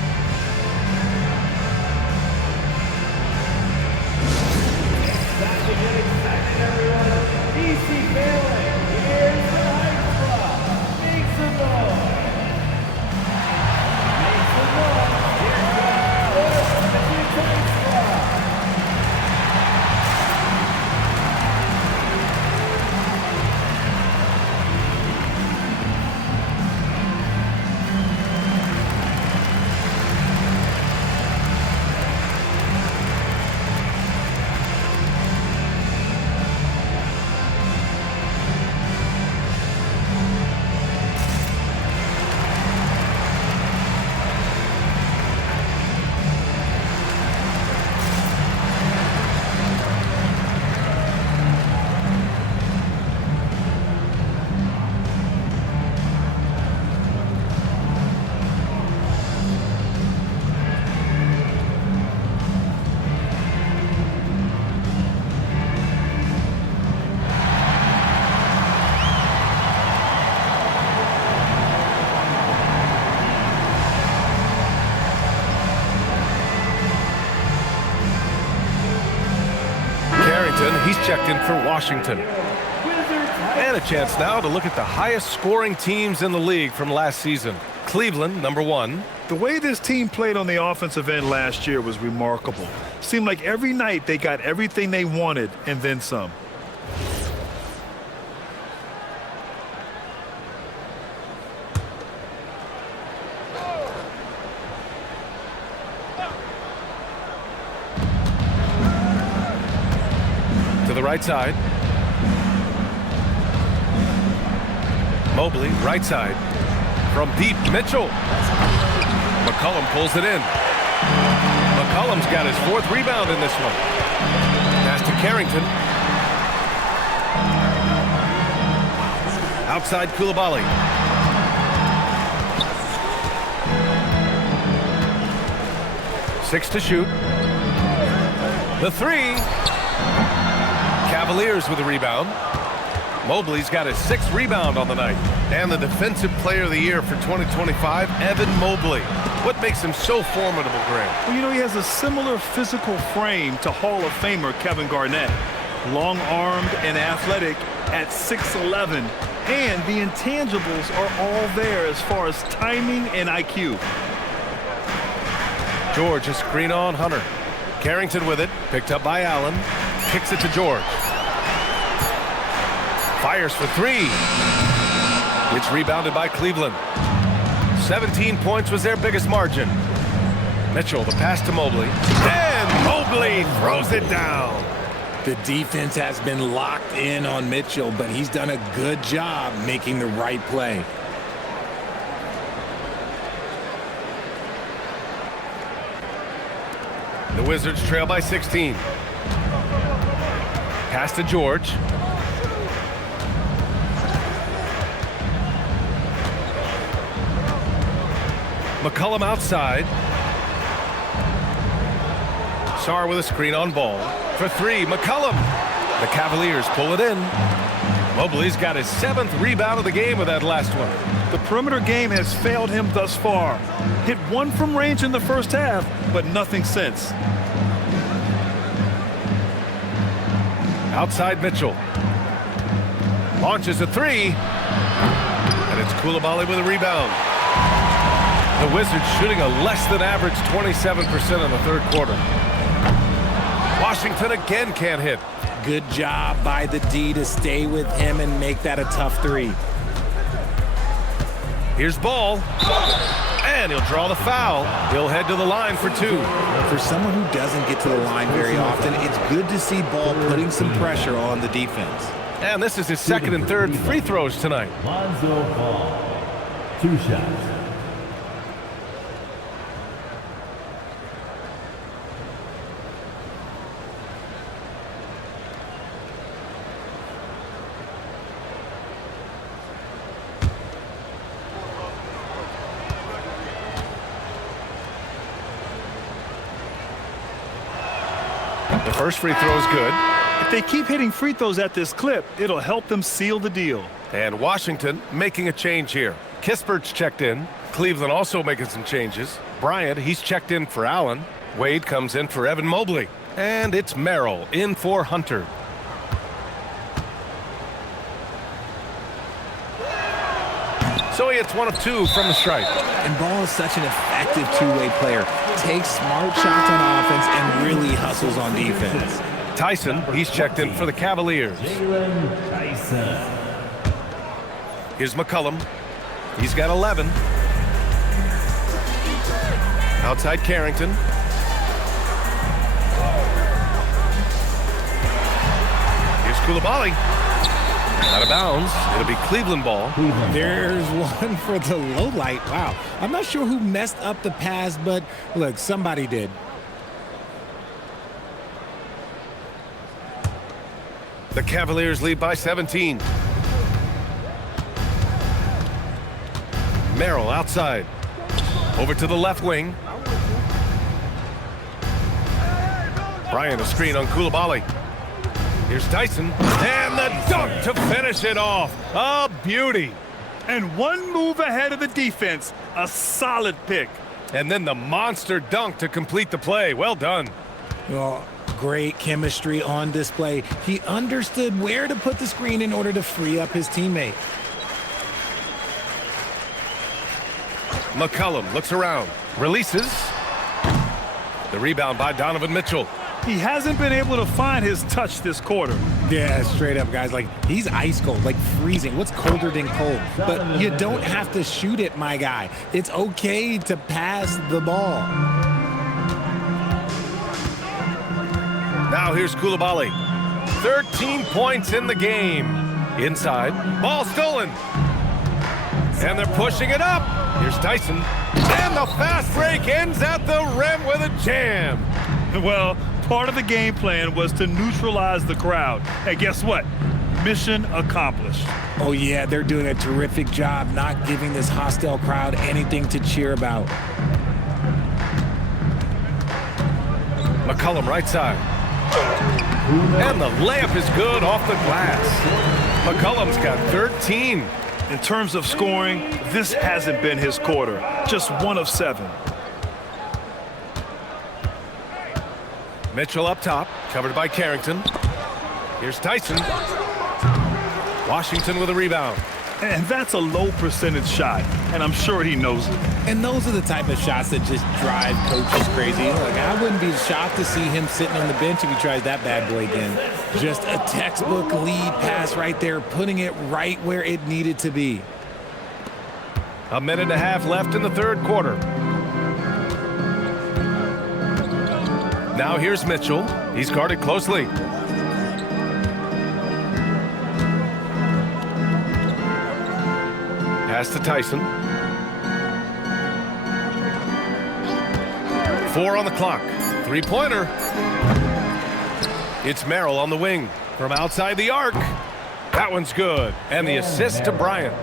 He's checked in for Washington. And a chance now to look at the highest scoring teams in the league from last season. Cleveland, number 1. The way this team played on the offensive end last year was remarkable. Seemed like every night they got everything they wanted and then some. To the right side. Mobley, right side. From deep, Mitchell. McCollum pulls it in. McCollum's got his 4th rebound in this one. Pass to Carrington. Outside Coulibaly. Six to shoot. The 3. Cavaliers with a rebound. Mobley's got his 6th rebound on the night. And the Defensive Player of the Year for 2025, Evan Mobley. What makes him so formidable, Grant? Well, you know, he has a similar physical frame to Hall of Famer Kevin Garnett. Long-armed and athletic at 6'11", and the intangibles are all there as far as timing and IQ. George, a screen on Hunter. Carrington with it, picked up by Allen. Kicks it to George. Fires for 3. It's rebounded by Cleveland. 17 points was their biggest margin. Mitchell, the pass to Mobley. And Mobley throws it down. The defense has been locked in on Mitchell, but he's done a good job making the right play. The Wizards trail by 16. Pass to George. McCollum outside. Sarr with a screen on ball. For 3, McCollum. The Cavaliers pull it in. Mobley's got his 7th rebound of the game with that last one. The perimeter game has failed him thus far. Hit 1 from range in the first half, but nothing since. Outside Mitchell. Launches a 3. And it's Coulibaly with a rebound. The Wizards shooting a less than average 27% in the 3rd quarter. Washington again can't hit. Good job by the D to stay with him and make that a tough 3. Here's Ball. And he'll draw the foul. He'll head to the line for 2. For someone who doesn't get to the line very often, it's good to see Ball putting some pressure on the defense. And this is his 2nd and 3rd free throws tonight. Lonzo Ball. 2 shots. The first free throw is good. If they keep hitting free throws at this clip, it'll help them seal the deal. And Washington making a change here. Kispert's checked in. Cleveland also making some changes. Bryant, he's checked in for Allen. Wade comes in for Evan Mobley. And it's Merrill in for Hunter. So he hits 1 of 2 from the stripe. And Ball is such an effective two-way player. Takes smart shots on offense and really hustles on defense. Tyson, he's checked in for the Cavaliers. Here's McCollum. He's got 11. Outside Carrington. Here's Coulibaly. Out of bounds. It'll be Cleveland ball. There's one for the low light. Wow. I'm not sure who messed up the pass, but look, somebody did. The Cavaliers lead by 17. Merrill outside. Over to the left wing. Bryant a screen on Coulibaly. Here's Tyson. And the dunk to finish it off. A beauty. And 1 move ahead of the defense. A solid pick. And then the monster dunk to complete the play. Well done. Oh, great chemistry on display. He understood where to put the screen in order to free up his teammate. McCollum looks around. Releases. The rebound by Donovan Mitchell. He hasn't been able to find his touch this quarter. Yeah, straight up, guys. Like, he's ice cold, like freezing. What's colder than cold? But you don't have to shoot it, my guy. It's okay to pass the ball. Now here's Coulibaly. 13 points in the game. Inside. Ball stolen. And they're pushing it up. Here's Tyson. And the fast break ends at the rim with a jam. Well, part of the game plan was to neutralize the crowd. And guess what? Mission accomplished. Oh, yeah, they're doing a terrific job not giving this hostile crowd anything to cheer about. McCollum right side. And the layup is good off the glass. McCollum's got 13. In terms of scoring, this hasn't been his quarter. Just 1 of 7. Mitchell up top, covered by Carrington. Here's Tyson. Washington with a rebound. And that's a low percentage shot, and I'm sure he knows it. And those are the type of shots that just drive coaches crazy. Look, I wouldn't be shocked to see him sitting on the bench if he tries that bad boy again. Just a textbook lead pass right there, putting it right where it needed to be. A minute and a half left in the third quarter. Now here's Mitchell. He's guarded closely. Pass to Tyson. 4 on the clock. Three-pointer. It's Merrill on the wing from outside the arc. That one's good. And the assist to Bryant.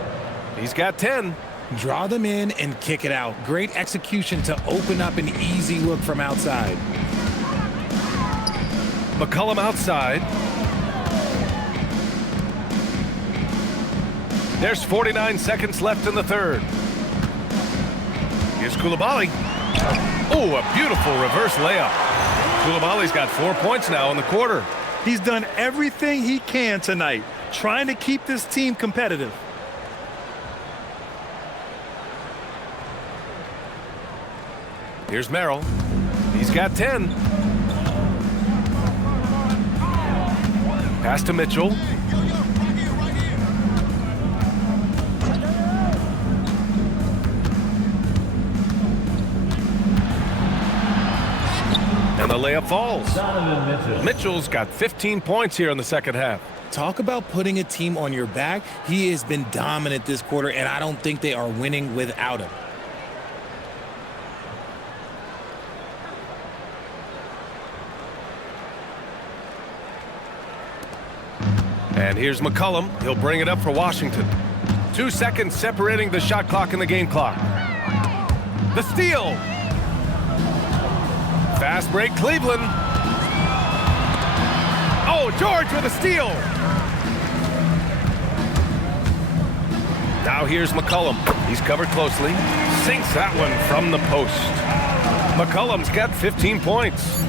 He's got 10. Draw them in and kick it out. Great execution to open up an easy look from outside. McCollum outside. There's 49 seconds left in the third. Here's Coulibaly. Oh, a beautiful reverse layup. Coulibaly's got 4 points now in the quarter. He's done everything he can tonight, trying to keep this team competitive. Here's Merrill. He's got 10. Pass to Mitchell. And the layup falls. Donovan Mitchell. Mitchell's got 15 points here in the second half. Talk about putting a team on your back. He has been dominant this quarter, and I don't think they are winning without him. And here's McCollum. He'll bring it up for Washington. 2 seconds separating the shot clock and the game clock. The steal. Fast break, Cleveland. Oh, George with a steal. Now here's McCollum. He's covered closely. Sinks that one from the post. McCollum's got 15 points.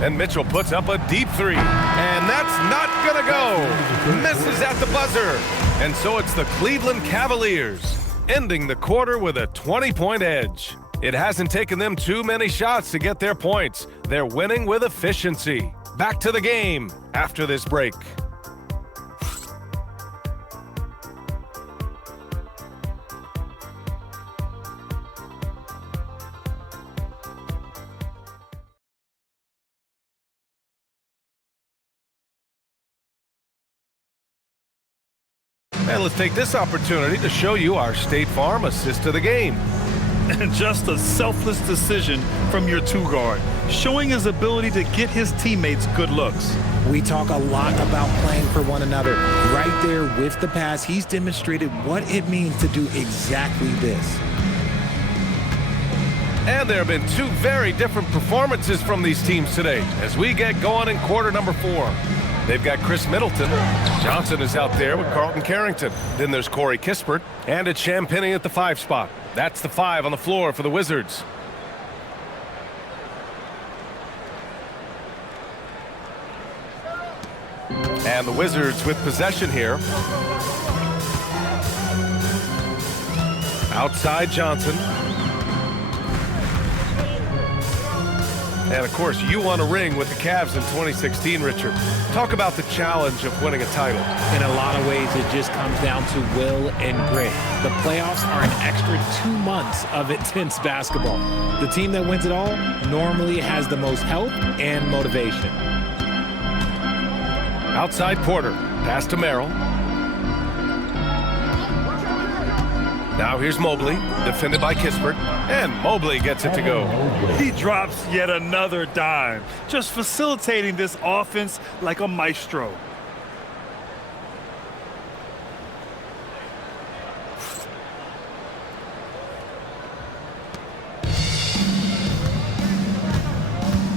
And Mitchell puts up a deep three. And that's not gonna go. Misses at the buzzer. And so it's the Cleveland Cavaliers ending the quarter with a 20-point edge. It hasn't taken them too many shots to get their points. They're winning with efficiency. Back to the game after this break. And let's take this opportunity to show you our State Farm assist to the game. And just a selfless decision from your two-guard, showing his ability to get his teammates good looks. We talk a lot about playing for one another. Right there with the pass, he's demonstrated what it means to do exactly this. And there have been two very different performances from these teams today as we get going in quarter number 4. They've got Khris Middleton. Johnson is out there with Carlton Carrington. Then there's Corey Kispert. And it's Champagnie at the 5 spot. That's the 5 on the floor for the Wizards. And the Wizards with possession here. Outside Johnson. And, of course, you won a ring with the Cavs in 2016, Richard. Talk about the challenge of winning a title. In a lot of ways, it just comes down to will and grit. The playoffs are an extra 2 months of intense basketball. The team that wins it all normally has the most health and motivation. Outside Porter. Pass to Merrill. Now here's Mobley, defended by Kispert, and Mobley gets it to go. He drops yet another dime, just facilitating this offense like a maestro.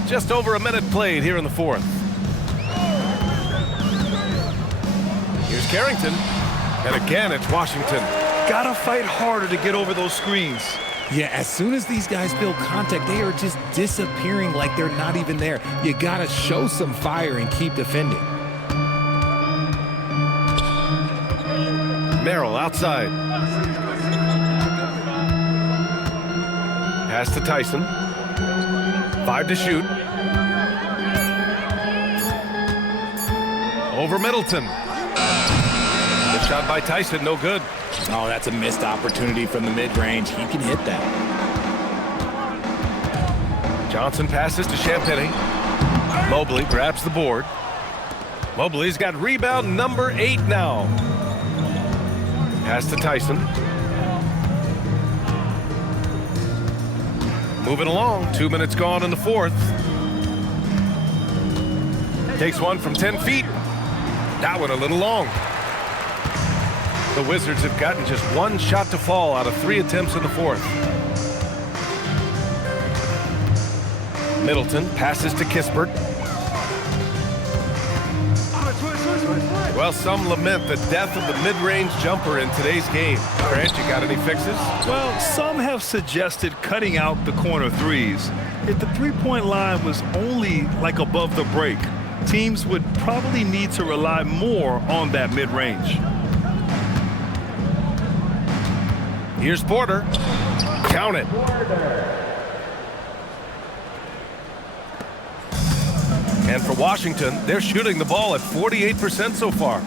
Just over a minute played here in the fourth. Carrington. And again, it's Washington. Gotta fight harder to get over those screens. Yeah, as soon as these guys feel contact, they are just disappearing like they're not even there. You gotta show some fire and keep defending. Merrill outside. Pass to Tyson. 5 to shoot. Over Middleton. Good shot by Tyson, no good. Oh, that's a missed opportunity from the mid-range. He can hit that. Johnson passes to Champagny. Mobley grabs the board. Mobley's got rebound number 8 now. Pass to Tyson. Moving along, 2 minutes gone in the fourth. Takes one from 10 feet. That one a little long. The Wizards have gotten just 1 shot to fall out of 3 attempts in the fourth. Middleton passes to Kispert. Well, some lament the death of the mid-range jumper in today's game. Grant, you got any fixes? Well, some have suggested cutting out the corner threes. If the three-point line was only like above the break, teams would probably need to rely more on that mid-range. Here's Porter. Count it. And for Washington, they're shooting the ball at 48% so far.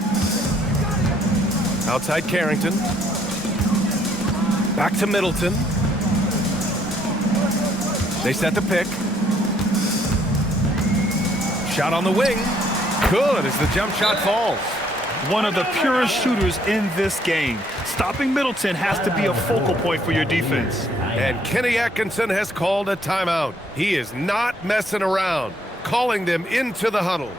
Outside Carrington. Back to Middleton. They set the pick. Shot on the wing. Good as the jump shot falls. One of the purest shooters in this game. Stopping Middleton has to be a focal point for your defense. And Kenny Atkinson has called a timeout. He is not messing around, calling them into the huddle.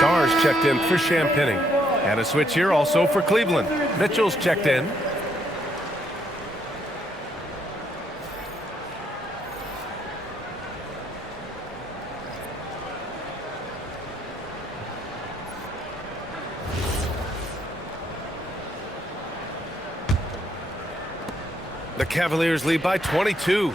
Sarr's checked in for Champagny. And a switch here also for Cleveland. Mitchell's checked in. The Cavaliers lead by 22.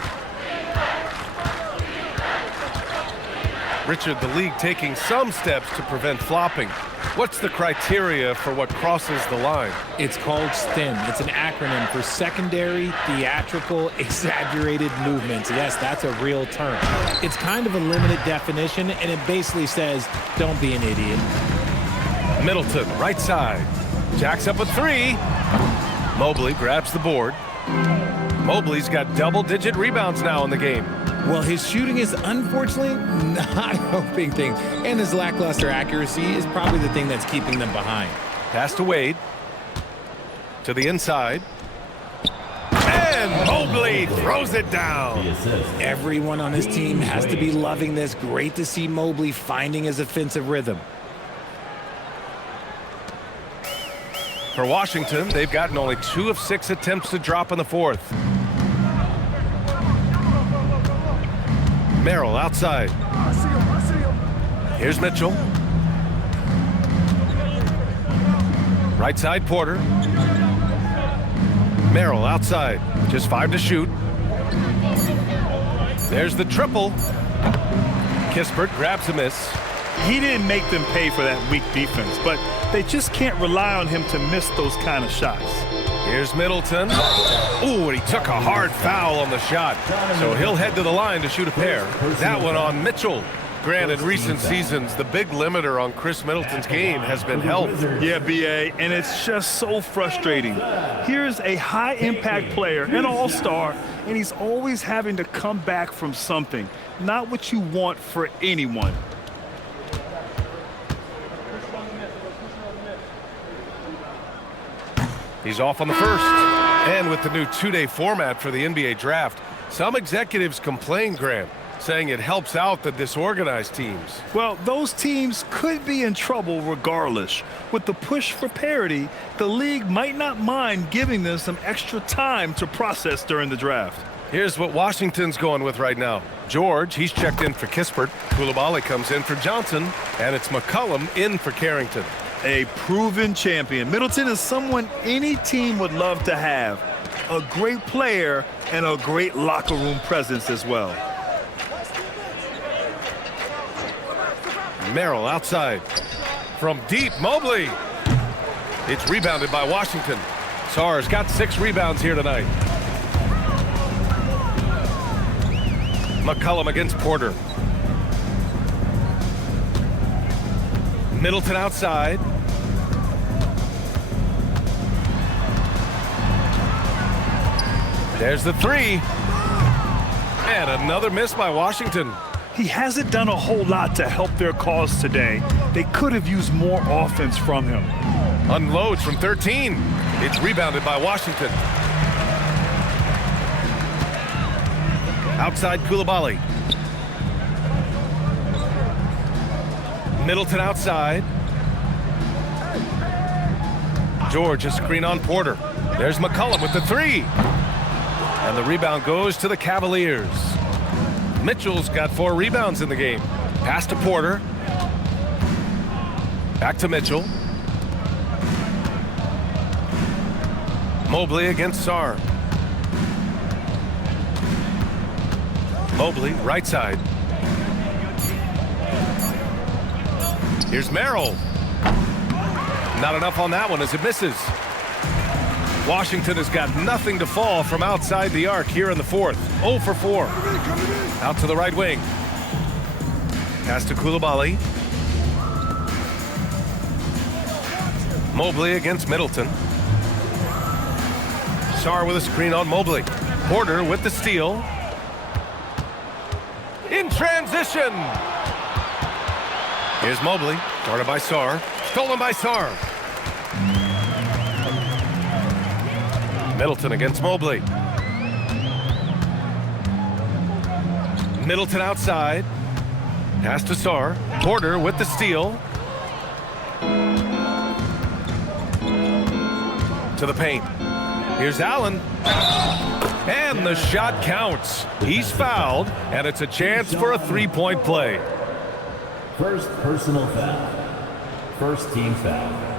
Richard, the league taking some steps to prevent flopping. What's the criteria for what crosses the line? It's called STEM. It's an acronym for secondary, theatrical, exaggerated movements. Yes, that's a real term. It's kind of a limited definition, and it basically says, don't be an idiot. Middleton, right side. Jacks up a 3. Mobley grabs the board. Mobley's got double-digit rebounds now in the game. Well, his shooting is unfortunately not helping things, and his lackluster accuracy is probably the thing that's keeping them behind. Pass to Wade. To the inside. And Mobley throws it down. Everyone on his team has to be loving this. Great to see Mobley finding his offensive rhythm. For Washington, they've gotten only 2 of 6 attempts to drop in the fourth. Merrill outside. Here's Mitchell. Right side, Porter. Merrill outside. Just 5 to shoot. There's the triple. Kispert grabs a miss. He didn't make them pay for that weak defense, but they just can't rely on him to miss those kind of shots. Here's Middleton. Ooh, and he took a hard foul on the shot. So he'll head to the line to shoot a pair. That one on Mitchell. Granted, recent seasons, the big limiter on Khris Middleton's game has been health. Yeah, B.A., and it's just so frustrating. Here's a high-impact player, an all-star, and he's always having to come back from something. Not what you want for anyone. He's off on the first. And with the new 2-day format for the NBA draft, some executives complain, Grant, saying it helps out the disorganized teams. Well, those teams could be in trouble regardless. With the push for parity, the league might not mind giving them some extra time to process during the draft. Here's what Washington's going with right now. George, he's checked in for Kispert. Coulibaly comes in for Johnson, and it's McCollum in for Carrington. A proven champion. Middleton is someone any team would love to have. A great player and a great locker room presence as well. Merrill outside. From deep, Mobley. It's rebounded by Washington. Sarr's got 6 rebounds here tonight. McCollum against Porter. Middleton outside. There's the 3. And another miss by Washington. He hasn't done a whole lot to help their cause today. They could have used more offense from him. Unloads from 13. It's rebounded by Washington. Outside Coulibaly. Middleton outside. George, a screen on Porter. There's McCollum with the 3. And the rebound goes to the Cavaliers. Mitchell's got 4 rebounds in the game. Pass to Porter. Back to Mitchell. Mobley against Sarr. Mobley, right side. Here's Merrill. Not enough on that one as it misses. Washington has got nothing to fall from outside the arc here in the 4th. 0 for 4. Out to the right wing. Pass to Coulibaly. Mobley against Middleton. Sarr with a screen on Mobley. Porter with the steal. In transition. Here's Mobley. Guarded by Sarr. Stolen by Sarr. Middleton against Mobley. Middleton outside. Pass to Sarr. Porter with the steal. To the paint. Here's Allen. And the shot counts. He's fouled, and it's a chance for a 3-point play. First personal foul. First team foul.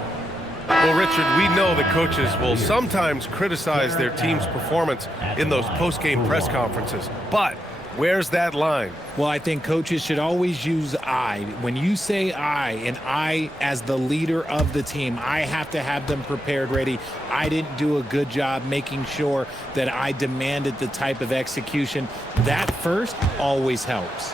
Well, Richard, we know that coaches will sometimes criticize their team's performance in those post-game press conferences. But where's that line? Well, I think coaches should always use I. When you say I, and I as the leader of the team, I have to have them prepared, ready. I didn't do a good job making sure that I demanded the type of execution. That first always helps.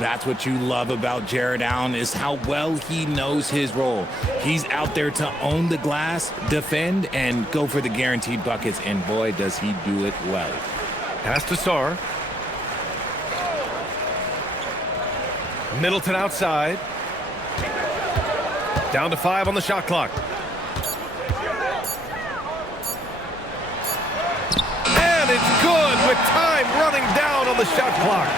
That's what you love about Jarrett Allen, is how well he knows his role. He's out there to own the glass, defend, and go for the guaranteed buckets, and boy, does he do it well. Pass to Sarr. Middleton outside. Down to 5 on the shot clock. And it's good with time running down on the shot clock.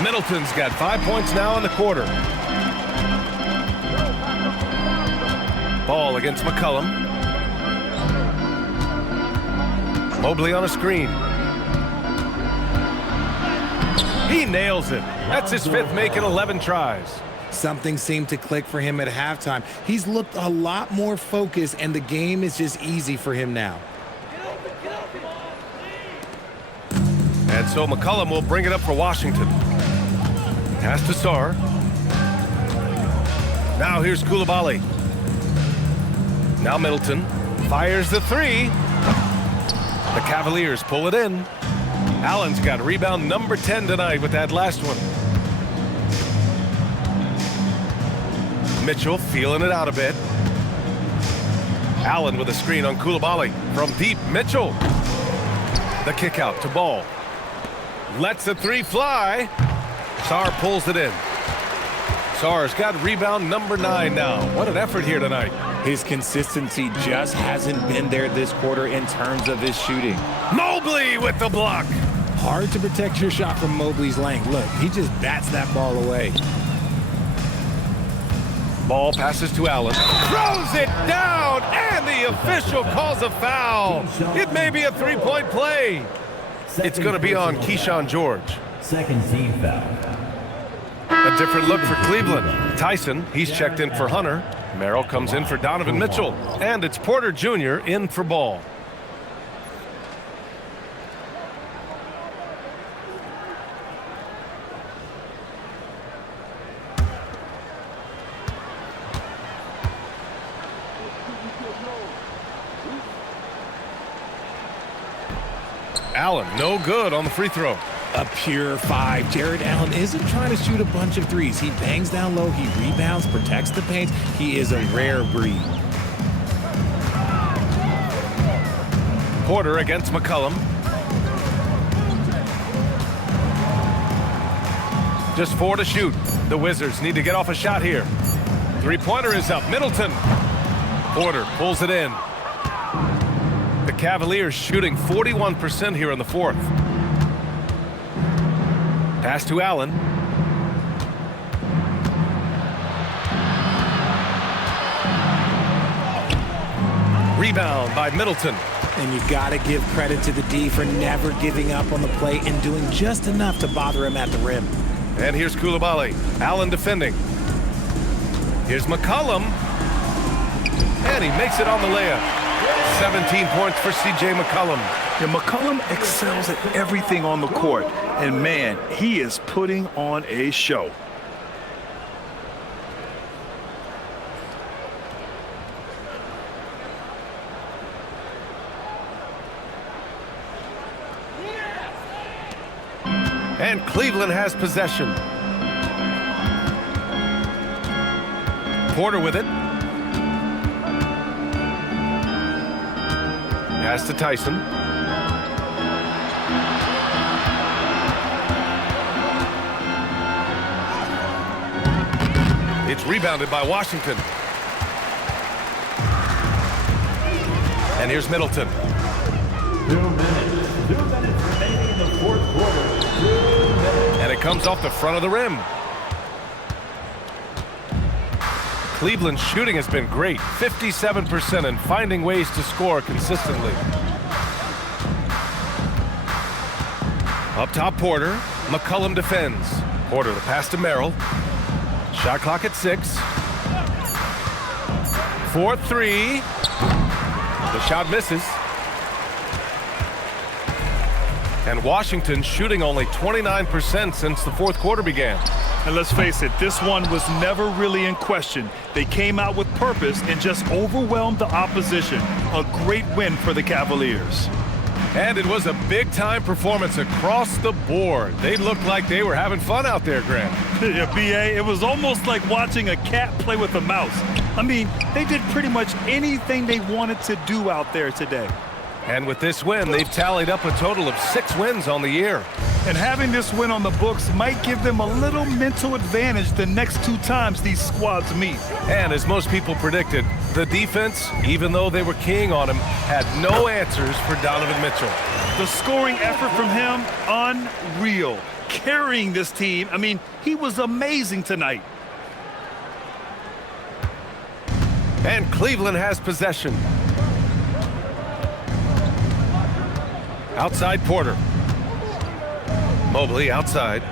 Middleton's got 5 points now in the quarter. Ball against McCollum. Mobley on a screen. He nails it. That's his 5th make in 11 tries. Something seemed to click for him at halftime. He's looked a lot more focused, and the game is just easy for him now. And so McCollum will bring it up for Washington. Pass to Sarr. Now here's Coulibaly. Now Middleton fires the three. The Cavaliers pull it in. Allen's got rebound number 10 tonight with that last one. Mitchell feeling it out a bit. Allen with a screen on Coulibaly. From deep, Mitchell. The kick out to Ball. Lets the three fly. Sarr pulls it in. Sarr's got rebound number 9 now. What an effort here tonight. His consistency just hasn't been there this quarter in terms of his shooting. Mobley with the block. Hard to protect your shot from Mobley's length. Look, he just bats that ball away. Ball passes to Allen. Throws it down, and the official calls a foul. It may be a three-point play. It's going to be on Kyshawn George. Second team foul. A different look for Cleveland. Tyson, he's checked in for Hunter. Merrill comes in for Donovan Mitchell. And it's Porter Jr. in for Ball. Allen, no good on the free throw. A pure 5. Jarrett Allen isn't trying to shoot a bunch of threes. He bangs down low, he rebounds, protects the paint. He is a rare breed. Porter against McCollum. Just 4 to shoot. The Wizards need to get off a shot here. Three-pointer is up. Middleton. Porter pulls it in. The Cavaliers shooting 41% here in the fourth. Pass to Allen. Rebound by Middleton. And you got to give credit to the D for never giving up on the play and doing just enough to bother him at the rim. And here's Coulibaly. Allen defending. Here's McCollum. And he makes it on the layup. 17 points for C.J. McCollum. Yeah, McCollum excels at everything on the court. And, man, he is putting on a show. And Cleveland has possession. Porter with it. Pass to Tyson. It's rebounded by Washington. And here's Middleton. 2 minutes. 2 minutes remaining in the fourth quarter. 2 minutes. And it comes off the front of the rim. Cleveland's shooting has been great, 57%, and finding ways to score consistently. Up top, Porter. McCollum defends. Porter, the pass to Merrill. Shot clock at 6. 4-3. The shot misses. And Washington shooting only 29% since the fourth quarter began. And let's face it, this one was never really in question. They came out with purpose and just overwhelmed the opposition. A great win for the Cavaliers. And it was a big-time performance across the board. They looked like they were having fun out there, Grant. Yeah, B.A., it was almost like watching a cat play with a mouse. I mean, they did pretty much anything they wanted to do out there today. And with this win, they've tallied up a total of 6 wins on the year. And having this win on the books might give them a little mental advantage the next 2 times these squads meet. And as most people predicted, the defense, even though they were keying on him, had no answers for Donovan Mitchell. The scoring effort from him, unreal. Carrying this team, I mean, he was amazing tonight. And Cleveland has possession. Outside Porter. Mobley outside.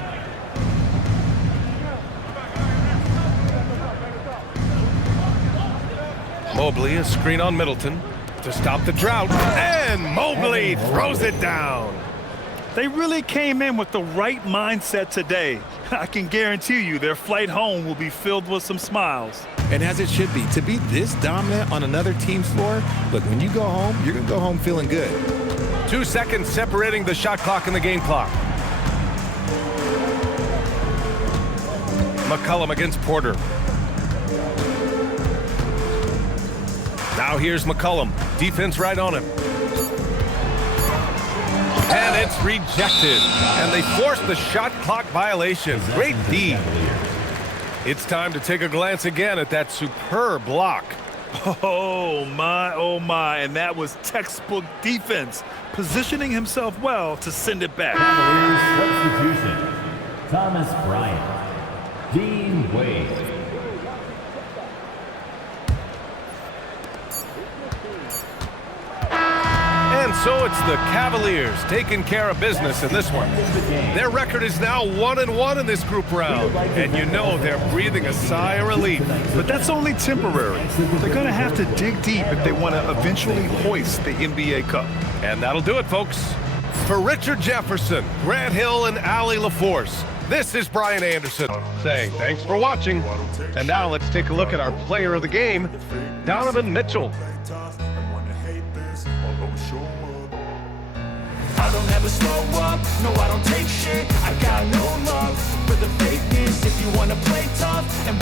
Mobley, a screen on Middleton to stop the drought, and Mobley throws it down. They really came in with the right mindset today. I can guarantee you their flight home will be filled with some smiles. And as it should be, to be this dominant on another team's floor, look, when you go home, you're going to go home feeling good. 2 seconds separating the shot clock and the game clock. McCollum against Porter. Now here's McCollum. Defense right on him. And it's rejected. And they force the shot clock violation. Great D. It's time to take a glance again at that superb block. Oh my, and that was textbook defense, positioning himself well to send it back. Cavaliers substitution. Thomas Bryant. Dean Wade. And so it's the Cavaliers taking care of business in this one. Their record is now 1-1 in this group round. And you know they're breathing a sigh of relief. But that's only temporary. They're going to have to dig deep if they want to eventually hoist the NBA Cup. And that'll do it, folks. For Richard Jefferson, Grant Hill, and Allie LaForce, this is Brian Anderson saying thanks for watching. And now let's take a look at our player of the game, Donovan Mitchell. I don't ever slow up, no I don't take shit. I got no love for the fakeness. If you wanna play tough and